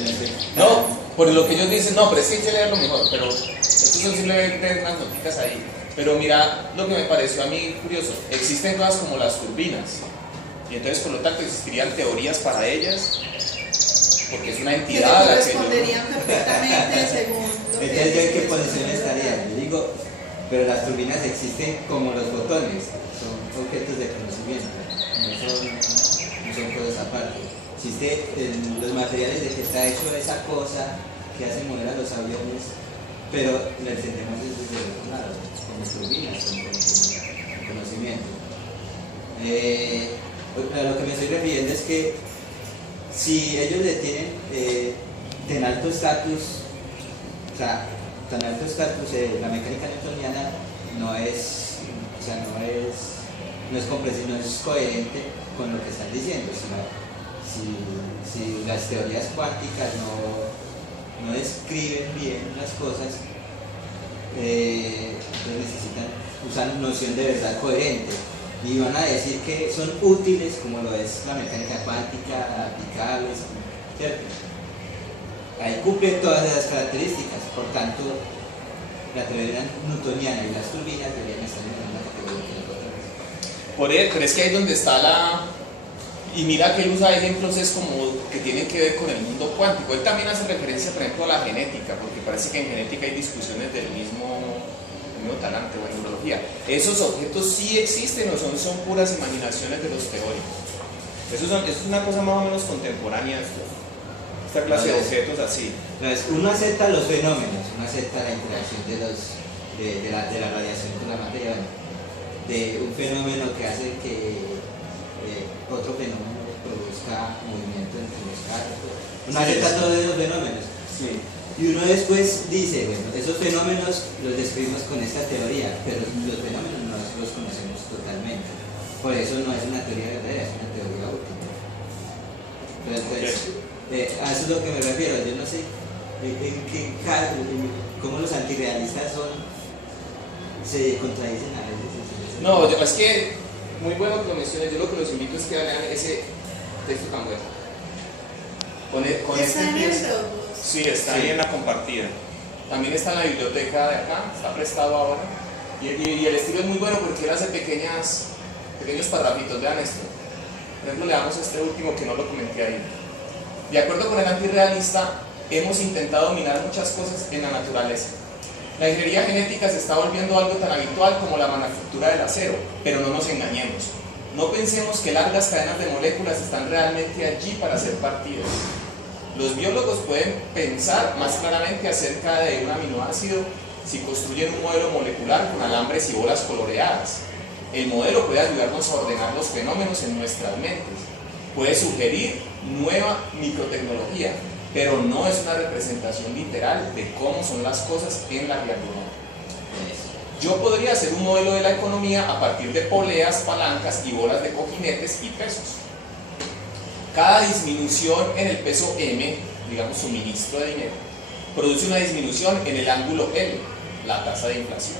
no, por lo que ellos dicen, no, pero es que hay que leerlo mejor, pero estos son simplemente unas notitas ahí. Pero mira lo que me pareció a mí curioso, existen cosas como las turbinas, y entonces por lo tanto existirían teorías para ellas, porque es una Que le entidad a la que corresponderían perfectamente según lo que entonces, ¿yo en qué dice posición el estaría? Yo digo, pero las turbinas existen como los botones, son objetos de conocimiento, no son cosas aparte. Existen los materiales de que está hecho esa cosa que hace mover a los aviones, pero lo entendemos desde el otro lado, como turbinas, con conocimiento. A lo que me estoy refiriendo es que si ellos le tienen tan alto estatus, o sea, tan alto estatus, la mecánica newtoniana no es comprensible, no es coherente con lo que están diciendo, sino si las teorías cuánticas no describen bien las cosas, necesitan usar noción de verdad coherente y van a decir que son útiles como lo es la mecánica cuántica, aplicables, ¿cierto? Ahí cumplen todas esas características, por tanto la teoría newtoniana y las turbinas deberían estar en la misma categoría que las otras. pero es que ahí es donde está la... Y mira que él usa ejemplos es como que tienen que ver con el mundo cuántico. Él también hace referencia, por ejemplo, a la genética, porque parece que en genética hay discusiones del mismo talante o en neurología. Esos objetos sí existen o son puras imaginaciones de los teóricos. Eso es una cosa más o menos contemporánea, esta clase de objetos así. Entonces, uno acepta los fenómenos, uno acepta la interacción de la radiación con la materia, de un fenómeno que hace que otro fenómeno produzca movimiento entre los carros. Uno acepta todos esos fenómenos. Sí. Y uno después dice, bueno, esos fenómenos los describimos con esta teoría, pero los fenómenos no los conocemos totalmente. Por eso no es una teoría verdadera, es una teoría útil. Entonces, a eso es lo que me refiero. Yo no sé cómo los antirrealistas se contradicen a veces. No, es que muy bueno que lo menciones. Yo lo que los invito es que lean ese texto tan bueno. Con Está en el empieza. Dropbox. Sí, está ahí en la compartida. También está en la biblioteca de acá, está prestado ahora. Y el estilo es muy bueno porque él hace pequeños parrafitos. Vean esto. Por ejemplo, le damos este último que no lo comenté ahí. De acuerdo con el antirrealista, hemos intentado dominar muchas cosas en la naturaleza. La ingeniería genética se está volviendo algo tan habitual como la manufactura del acero, pero no nos engañemos. No pensemos que largas cadenas de moléculas están realmente allí para ser partidas. Los biólogos pueden pensar más claramente acerca de un aminoácido si construyen un modelo molecular con alambres y bolas coloreadas. El modelo puede ayudarnos a ordenar los fenómenos en nuestras mentes. Puede sugerir nueva microtecnología, pero no es una representación literal de cómo son las cosas en la realidad. Yo podría hacer un modelo de la economía a partir de poleas, palancas y bolas de cojinetes y pesos. Cada disminución en el peso M, digamos suministro de dinero, produce una disminución en el ángulo L, la tasa de inflación,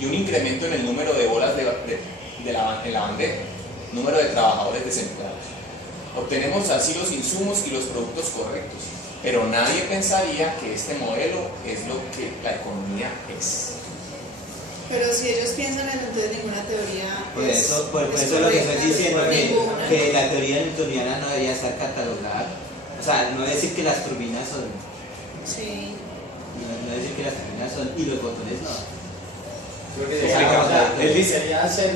y un incremento en el número de bolas en la bandeja, número de trabajadores desempleados. Obtenemos así los insumos y los productos correctos, pero nadie pensaría que este modelo es lo que la economía es. Pero si ellos piensan en entonces ninguna teoría. Por eso es lo que estoy diciendo, que la teoría newtoniana no debería estar catalogada. O sea, no decir que las turbinas son. Sí. No decir que las turbinas son y los botones no. Creo que él dice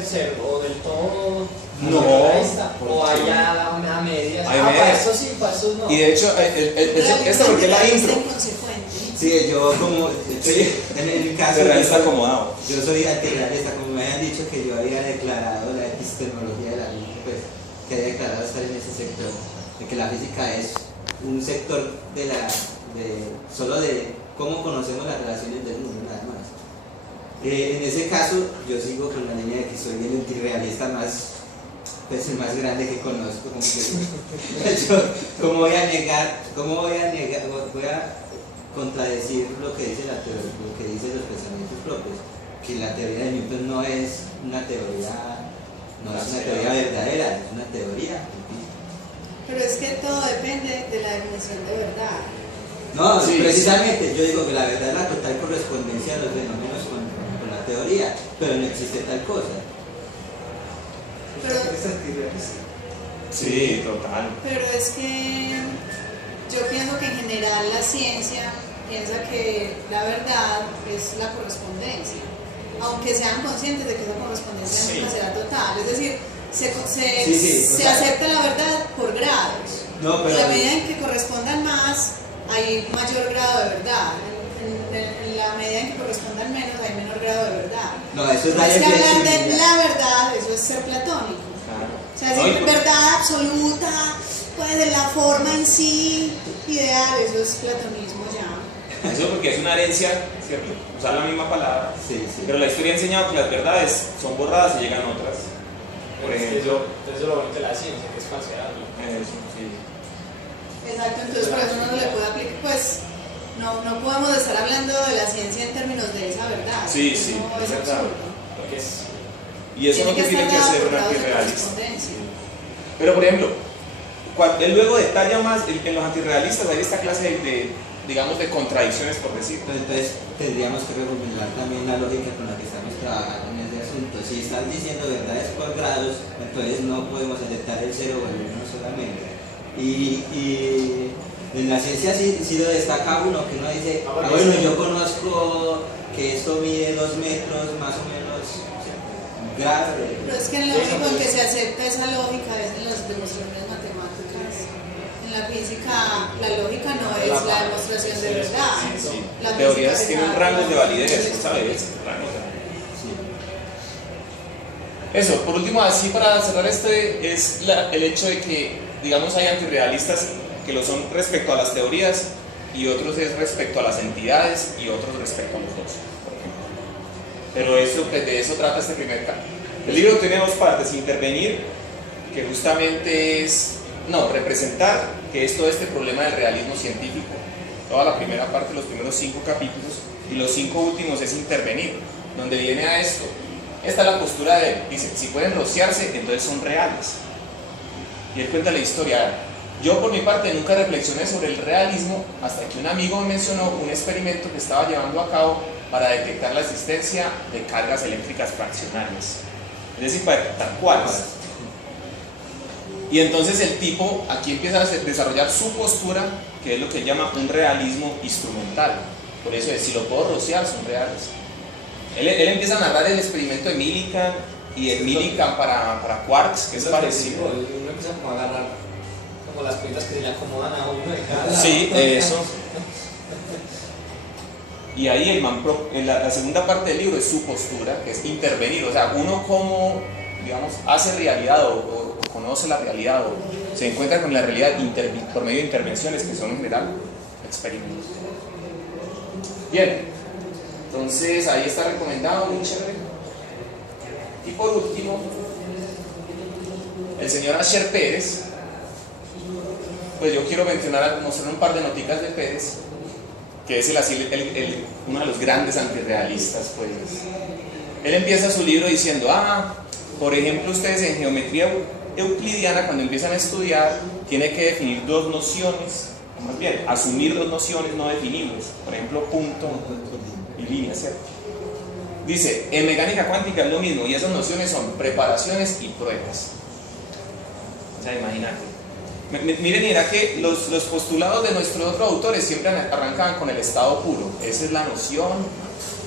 ser o del todo No, o allá a medias. Hay Para medias. eso sí, para eso no. Y de hecho, esta porque es la intro. Inconsecuente. Sí, yo como estoy en el caso Se realista acomodado. yo soy antirrealista, como me habían dicho que yo había declarado la epistemología de la física, pues que había declarado estar en ese sector, de que la física es un sector solo de cómo conocemos las relaciones del mundo, nada más. En ese caso, yo sigo con la línea de que soy el antirrealista más pues el más grande que conozco, como que ¿cómo voy a negar, voy a contradecir lo que dice lo que dicen los pensamientos propios? Que la teoría de Newton no es una teoría verdadera, es una teoría. Pero es que todo depende de la definición de verdad. No, Sí, precisamente yo digo que la verdad es la total correspondencia de los fenómenos con la teoría, pero no existe tal cosa. Pero, Es antirrealista. Sí, total. pero es que yo pienso que en general la ciencia piensa que la verdad es la correspondencia, aunque sean conscientes de que esa correspondencia Sí. nunca será total. Es decir, se o sea, acepta la verdad por grados. No, Y pero a medida en que correspondan más, hay mayor grado de verdad. En la medida en que correspondan menos, hay menor grado de verdad. no, eso es No la es que hablar de flexibilidad. la verdad, eso es ser platónico. Claro. O sea, No, decir y- verdad absoluta, pues de la forma en sí, ideal, eso es platonismo ya. Eso porque es una herencia, ¿cierto? Usar la misma palabra. Sí, sí. Pero la historia ha enseñado que las verdades son borradas y llegan otras. Por ejemplo, Eso es lo bonito de la ciencia, que es falsearlo. eso, sí. Exacto, entonces por eso no se le puede aplicar, pues no podemos estar hablando de la ciencia en términos de esa verdad. Sí, Eso sí, es es verdad. absurdo. Porque es. Y eso no tiene que estar ser dado por una grados de antirrealista. correspondencia. Pero por ejemplo, él luego detalla más en los antirrealistas, hay esta clase digamos, de contradicciones, por decir. Pero entonces tendríamos que reformular también la lógica con la que estamos trabajando en este asunto. Si estás diciendo verdades por grados, entonces no podemos aceptar el 0 o el 1 solamente. Y en la ciencia sí lo destaca uno, que uno dice, bueno, yo conozco que esto mide 2 metros más o menos grave. Pero es que en lo único en que se acepta esa lógica es en las demostraciones matemáticas. En la física, la lógica no es la demostración de verdad. Sí, sí. La Teorías física tienen es rangos de validez, el ¿sabes? Rangos de validez. Sí. Eso, por último, así para cerrar es el hecho de que, digamos, hay antirrealistas que lo son respecto a las teorías y otros es respecto a las entidades y otros respecto a los dos, por ejemplo. Pero eso, pues, de eso trata este primer caso. El libro tiene dos partes: intervenir, que justamente es, representar que es todo este problema del realismo científico, toda la primera parte, los primeros 5 capítulos, y los 5 últimos es intervenir, donde viene a esto. Esta es la postura de él. Dice, si pueden rociarse, entonces son reales. Y él cuenta la historia. Yo por mi parte nunca reflexioné sobre el realismo hasta que un amigo me mencionó un experimento que estaba llevando a cabo para detectar la existencia de cargas eléctricas fraccionarias. Es decir, para detectar cuáles. Y entonces el tipo aquí empieza a desarrollar su postura, que es lo que él llama un realismo instrumental. Por eso es, si lo puedo rociar, son reales. Él empieza a narrar el experimento de Millikan y el Millikan para quarks, que es parecido. Uno empieza como a agarrar como las piezas que se le acomodan a uno de cada lado. Sí, eso. Y ahí el man, en la segunda parte del libro es su postura, que es intervenir. O sea, uno como, digamos, hace realidad o conoce la realidad o se encuentra con la realidad por medio de intervenciones que son en general experimentos. Bien, entonces ahí está recomendado, muy chévere. Y por último, el señor Asher Pérez, pues yo quiero mostrar un par de noticas de Pérez, que es uno de los grandes antirrealistas. Pues él empieza su libro diciendo, por ejemplo, ustedes en geometría euclidiana, cuando empiezan a estudiar, tienen que definir 2 nociones, o más bien, asumir 2 nociones no definibles, por ejemplo, punto y línea, ¿cierto? Dice, en mecánica cuántica es lo mismo, y esas nociones son preparaciones y pruebas. O sea, imagínate. Miren, mira que los postulados de nuestros otros autores siempre arrancaban con el estado puro. Esa es la noción,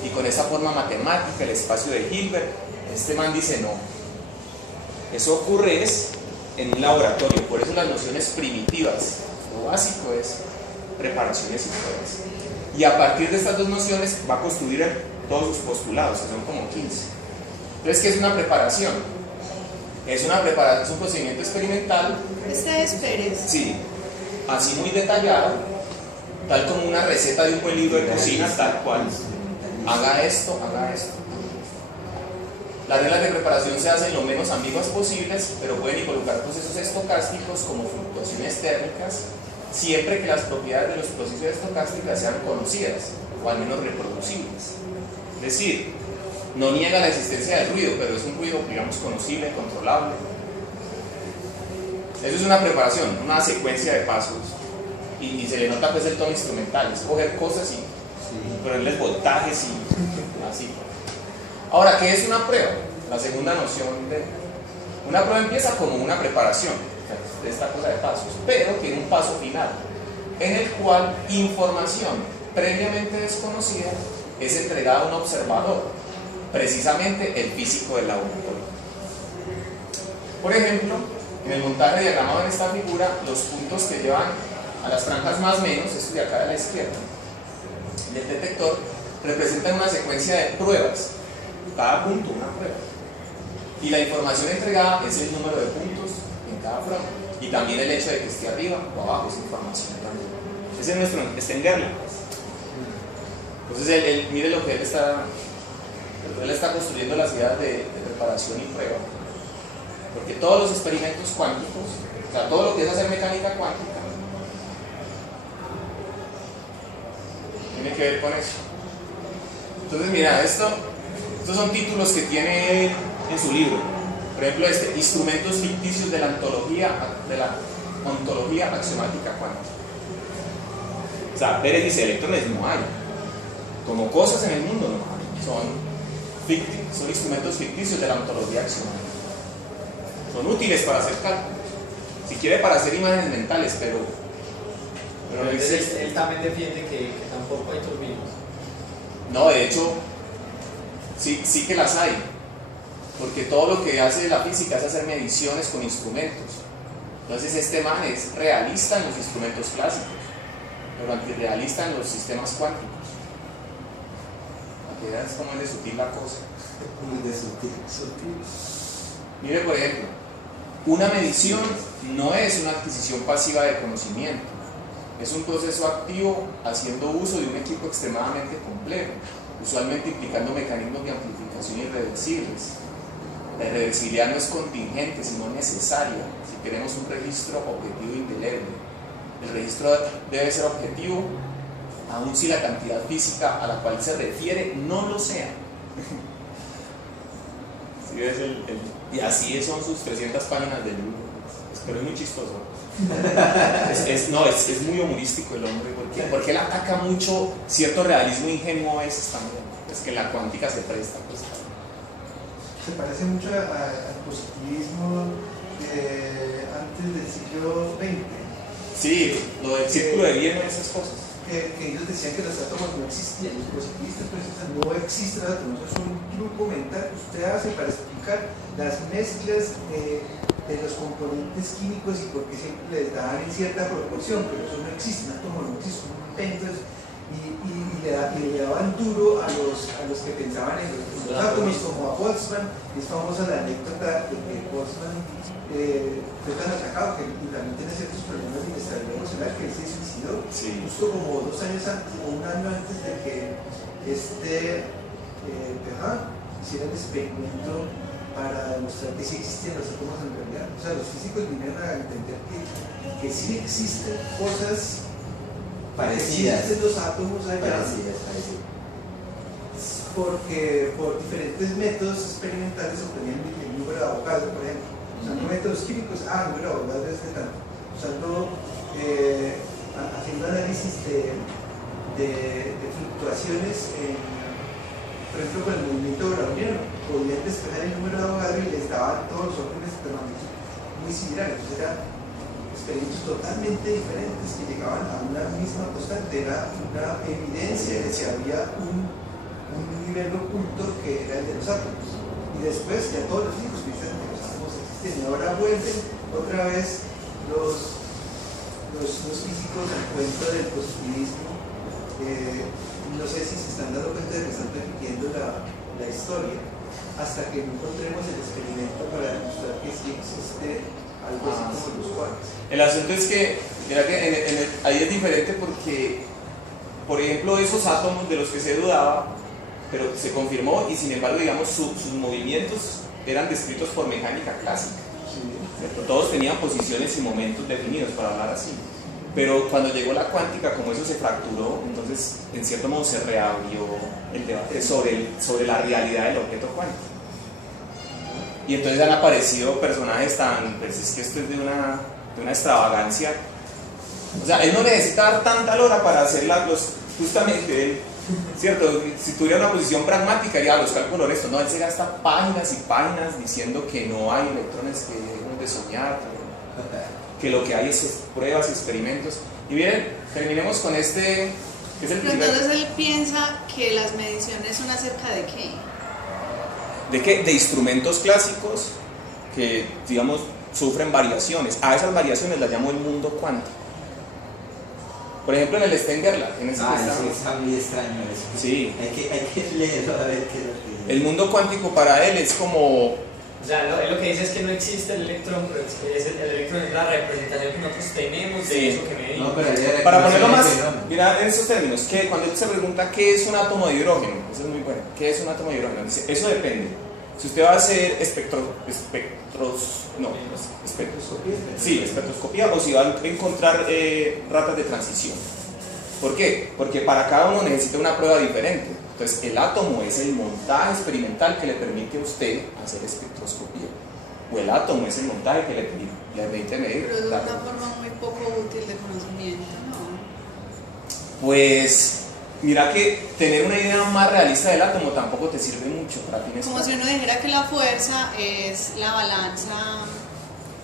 y con esa forma matemática, el espacio de Hilbert. Este man dice no. Eso ocurre en un laboratorio, por eso las nociones primitivas. Lo básico es preparaciones y pruebas. Y a partir de estas 2 nociones va a construir todos sus postulados, que son como 15. Entonces, ¿qué es una preparación? Es un procedimiento experimental. Este es Pérez. Sí, así muy detallado, tal como una receta de un buen libro de cocina, tal cual. Haga esto, haga esto. Las reglas de preparación se hacen lo menos ambiguas posibles, pero pueden involucrar procesos estocásticos como fluctuaciones térmicas, siempre que las propiedades de los procesos estocásticos sean conocidas o al menos reproducibles. Es decir, no niega la existencia del ruido, pero es un ruido, digamos, conocible, controlable. Eso es una preparación, una secuencia de pasos, y se le nota pues el tono instrumental, es coger cosas y ponerles voltajes y así. Ahora, ¿qué es una prueba? La segunda noción de... Una prueba empieza como una preparación de esta cosa de pasos, pero tiene un paso final, en el cual información previamente desconocida es entregada a un observador, precisamente el físico del laboratorio. Por ejemplo, en el montaje diagramado en esta figura, los puntos que llevan a las franjas más menos, esto de acá a la izquierda, del detector, representan una secuencia de pruebas. Cada punto una prueba. Y la información entregada es el número de puntos en cada franja. Y también el hecho de que esté arriba o abajo es información también. Ese es nuestro Stengerle. Entonces, mire lo que él está construyendo las ideas de preparación y prueba. Porque todos los experimentos cuánticos, o sea, todo lo que es hacer mecánica cuántica, tiene que ver con eso. Entonces, mira, estos son títulos que tiene en su libro. Por ejemplo, instrumentos ficticios de la ontología axiomática cuántica. O sea, Pérez dice, electrones no hay. Como cosas en el mundo no hay. Son instrumentos ficticios de la ontología axiomática. Son útiles para hacer cálculos. Si quiere, para hacer imágenes mentales, pero no existe. Él también defiende que tampoco hay turbinas. No, de hecho, sí que las hay, porque todo lo que hace la física es hacer mediciones con instrumentos. Entonces este man es realista en los instrumentos clásicos, pero antirrealista en los sistemas cuánticos. Aquí vean cómo es de sutil la cosa. De sutil. Mire, por ejemplo, una medición no es una adquisición pasiva de conocimiento, es un proceso activo haciendo uso de un equipo extremadamente complejo, usualmente implicando mecanismos de amplificación irreversibles. La irreversibilidad no es contingente, sino necesaria si queremos un registro objetivo indeleble. El registro debe ser objetivo, aun si la cantidad física a la cual se refiere no lo sea. ¿Sí ves y así son sus 300 páginas del libro, pero es muy chistoso. Es muy humorístico el hombre, porque él ataca mucho cierto realismo ingenuo a veces también. Es que la cuántica se presta. Pues, se parece mucho al positivismo antes del siglo XX. Sí, lo del círculo de Viena y esas cosas. Que ellos decían que los átomos no existían, los positivistas pues no existen los átomos, eso es un truco mental que usted hace para explicar las mezclas de los componentes químicos y por qué siempre les dan en cierta proporción, pero eso no existe, un átomo no existe, son inventos, y le daban duro a los que pensaban en los átomos, como a Boltzmann. Es famosa la anécdota de que Boltzmann fue tan atacado que también tiene ciertos problemas de inestabilidad emocional que él se suicidó, justo como 2 años antes o 1 año antes de que hiciera el experimento para demostrar que sí existían los átomos en realidad. O sea, los físicos vinieron a entender que sí existen cosas parecidas, existen los átomos allá, porque por diferentes métodos experimentales se obtenían el número de Avogadro, por ejemplo. Usando métodos químicos, el número de Avogadro es de tanto. Haciendo análisis de fluctuaciones, por ejemplo, con el movimiento browniano, podían despejar el número de Avogadro y les daban todos los órdenes termomagnéticos muy similares. Entonces eran experimentos totalmente diferentes que llegaban a una misma constante. Era una evidencia de que había un nivel oculto que era el de los átomos. Y después ya todos los físicos piensan que los átomos existen. Y ahora vuelven otra vez los físicos al cuento del positivismo. No sé si se están dando cuenta de que están repitiendo la historia hasta que no encontremos el experimento para demostrar que sí existe algo así como los quarks. El asunto es que, mira que ahí es diferente porque, por ejemplo, esos átomos de los que se dudaba pero se confirmó y sin embargo, digamos, sus movimientos eran descritos por mecánica clásica, ¿cierto? Todos tenían posiciones y momentos definidos, para hablar así. Pero cuando llegó la cuántica, como eso se fracturó, entonces en cierto modo se reabrió el debate sobre la realidad del objeto cuántico. Y entonces han aparecido personajes tan, pues es que esto es de una extravagancia. O sea, él no necesita dar tanta lora para hacer justamente él, ¿cierto? Si tuviera una posición pragmática, haría los cálculos estos, no, él se gasta páginas y páginas diciendo que no hay electrones que deben de soñar, que lo que hay es pruebas, experimentos. Y bien, terminemos con este, que es el Pero primer... entonces él piensa que las mediciones son acerca de qué. ¿De qué? De instrumentos clásicos que, digamos, sufren variaciones. A esas variaciones las llamo el mundo cuántico. Por ejemplo, en el Stengerla, en ese que sí, estamos. está muy extraño eso. Sí. Hay que leerlo a ver qué es lo que dice. El mundo cuántico para él es como... O sea, él lo que dice es que no existe el electrón, pero el electrón es la representación que nosotros tenemos de Sí. eso que medimos. No, pero la idea era Para que no ponerlo sea más, el fenómeno. mira, en esos términos, que cuando él se pregunta qué es un átomo de hidrógeno, eso es muy bueno, ¿qué es un átomo de hidrógeno? Dice, eso depende. Si usted va a hacer espectroscopía, o si va a encontrar ratas de transición. ¿Por qué? Porque para cada uno necesita una prueba diferente. Entonces, el átomo es el montaje experimental que le permite a usted hacer espectroscopía. O el átomo es el montaje que le permite medir. Pero es una forma muy poco útil de conocimiento, ¿no? Pues, mira que tener una idea más realista del átomo tampoco te sirve mucho para fines Como si prácticos. uno dijera que la fuerza es la balanza,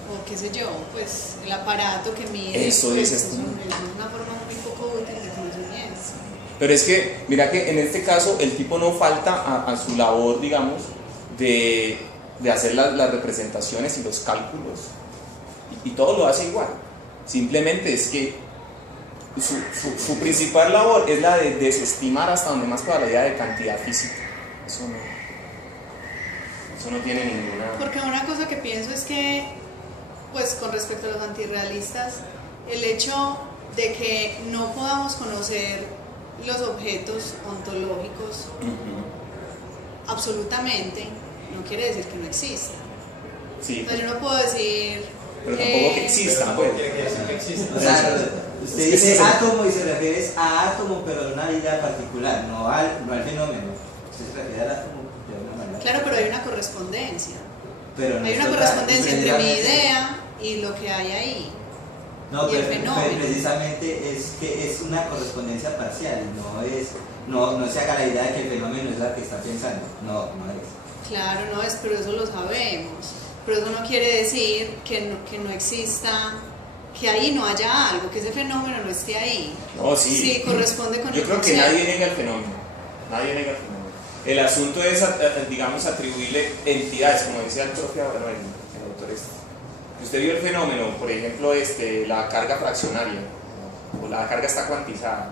o qué sé yo, pues el aparato que mide. Eso pues, dices es tú. una forma muy poco útil de conocimiento. Pero es que, mira que en este caso el tipo no falta a su labor, digamos, de hacer las representaciones y los cálculos. Y todo lo hace igual. Simplemente es que su principal labor es la de desestimar hasta donde más probabilidad de cantidad física. Eso no tiene ninguna... Porque una cosa que pienso es que, pues con respecto a los antirrealistas, el hecho de que no podamos conocer los objetos ontológicos absolutamente no quiere decir que no existan. Sí, O sea, yo no puedo decir pero tampoco que existan, pues. Quiere decir que existe. O sea, usted Es que dice sí, átomo y se refiere a átomo, pero de una idea particular, no al fenómeno. Usted se refiere al átomo de una manera. claro, pero hay una correspondencia. Pero no Hay una es correspondencia entre mi precisamente- idea y lo que hay ahí. No, y el pero fenómeno. precisamente es que es una correspondencia parcial, no se haga la idea de que el fenómeno es la que está pensando. No es. Claro, no es, pero eso lo sabemos. Pero eso no quiere decir que no exista, que ahí no haya algo, que ese fenómeno no esté ahí. No, sí. Sí, corresponde con Yo el creo que concepto. nadie niega el fenómeno. Nadie niega el fenómeno. El asunto es, digamos, atribuirle entidades, como decía el profe, bueno, el autor este. Usted vio el fenómeno, por ejemplo, la carga fraccionaria, o la carga está cuantizada.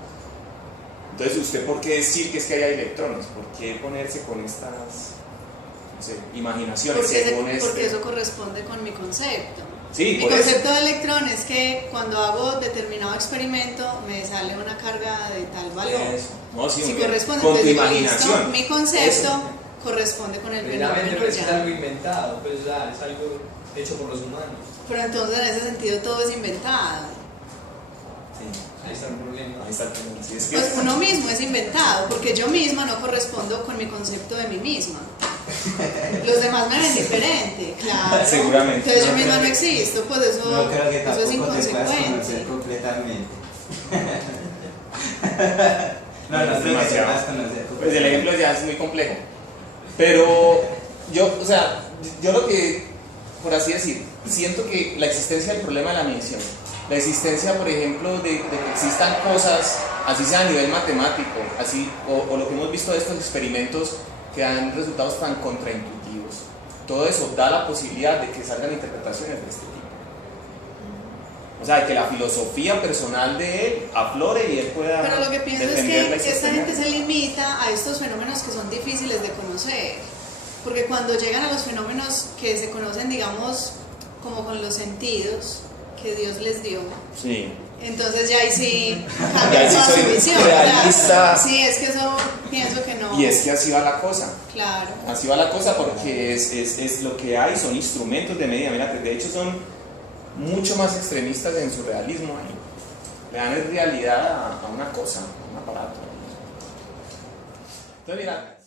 Entonces, ¿usted por qué decir que es que hay electrones? ¿Por qué ponerse con estas, no sé, imaginaciones según porque eso corresponde con mi concepto. Sí, Mi por eso. concepto de electrón es que cuando hago determinado experimento me sale una carga de tal valor. Eso. No, sí, Si hombre, corresponde, con tu entonces, imaginación. listo, mi concepto Eso. corresponde con el Precisamente, fenómeno pues, es ya. algo inventado, pues, o sea, es algo hecho por los humanos. Pero entonces en ese sentido todo es inventado. Ahí está el problema. Ahí está el fenómeno. Sí, es que Pues uno mismo es inventado, porque yo misma no correspondo con mi concepto de mí misma. Los demás me ven diferente, claro. Seguramente. Entonces yo No misma creo- no existo, pues eso, No creo que eso tampoco es te puedas conocer inconsecuente. completamente. No creo que te Demasiado. puedas conocer Pues el ejemplo ya es muy complejo. Pero yo, o sea, yo lo que, por así decir, siento que la existencia del problema de la medición, la existencia, por ejemplo, de que existan cosas, así sea a nivel matemático, así, o lo que hemos visto de estos experimentos que dan resultados tan contraintuitivos, todo eso da la posibilidad de que salgan interpretaciones de este tipo. O sea, de que la filosofía personal de él aflore y él pueda Pero lo que pienso es defender la que esta existencia. gente se limita a estos fenómenos que son difíciles de conocer. Porque cuando llegan a los fenómenos que se conocen, digamos, como con los sentidos que Dios les dio, Sí. entonces ya ahí sí Ya ahí cambia sí toda soy su visión. realista. claro. Sí, es que eso pienso que no. Y es que así va la cosa. Claro. Así va la cosa porque es lo que hay, son instrumentos de medida. Mira, de hecho son mucho más extremistas en su realismo ahí. Le dan realidad a una cosa, a un aparato. Entonces mira,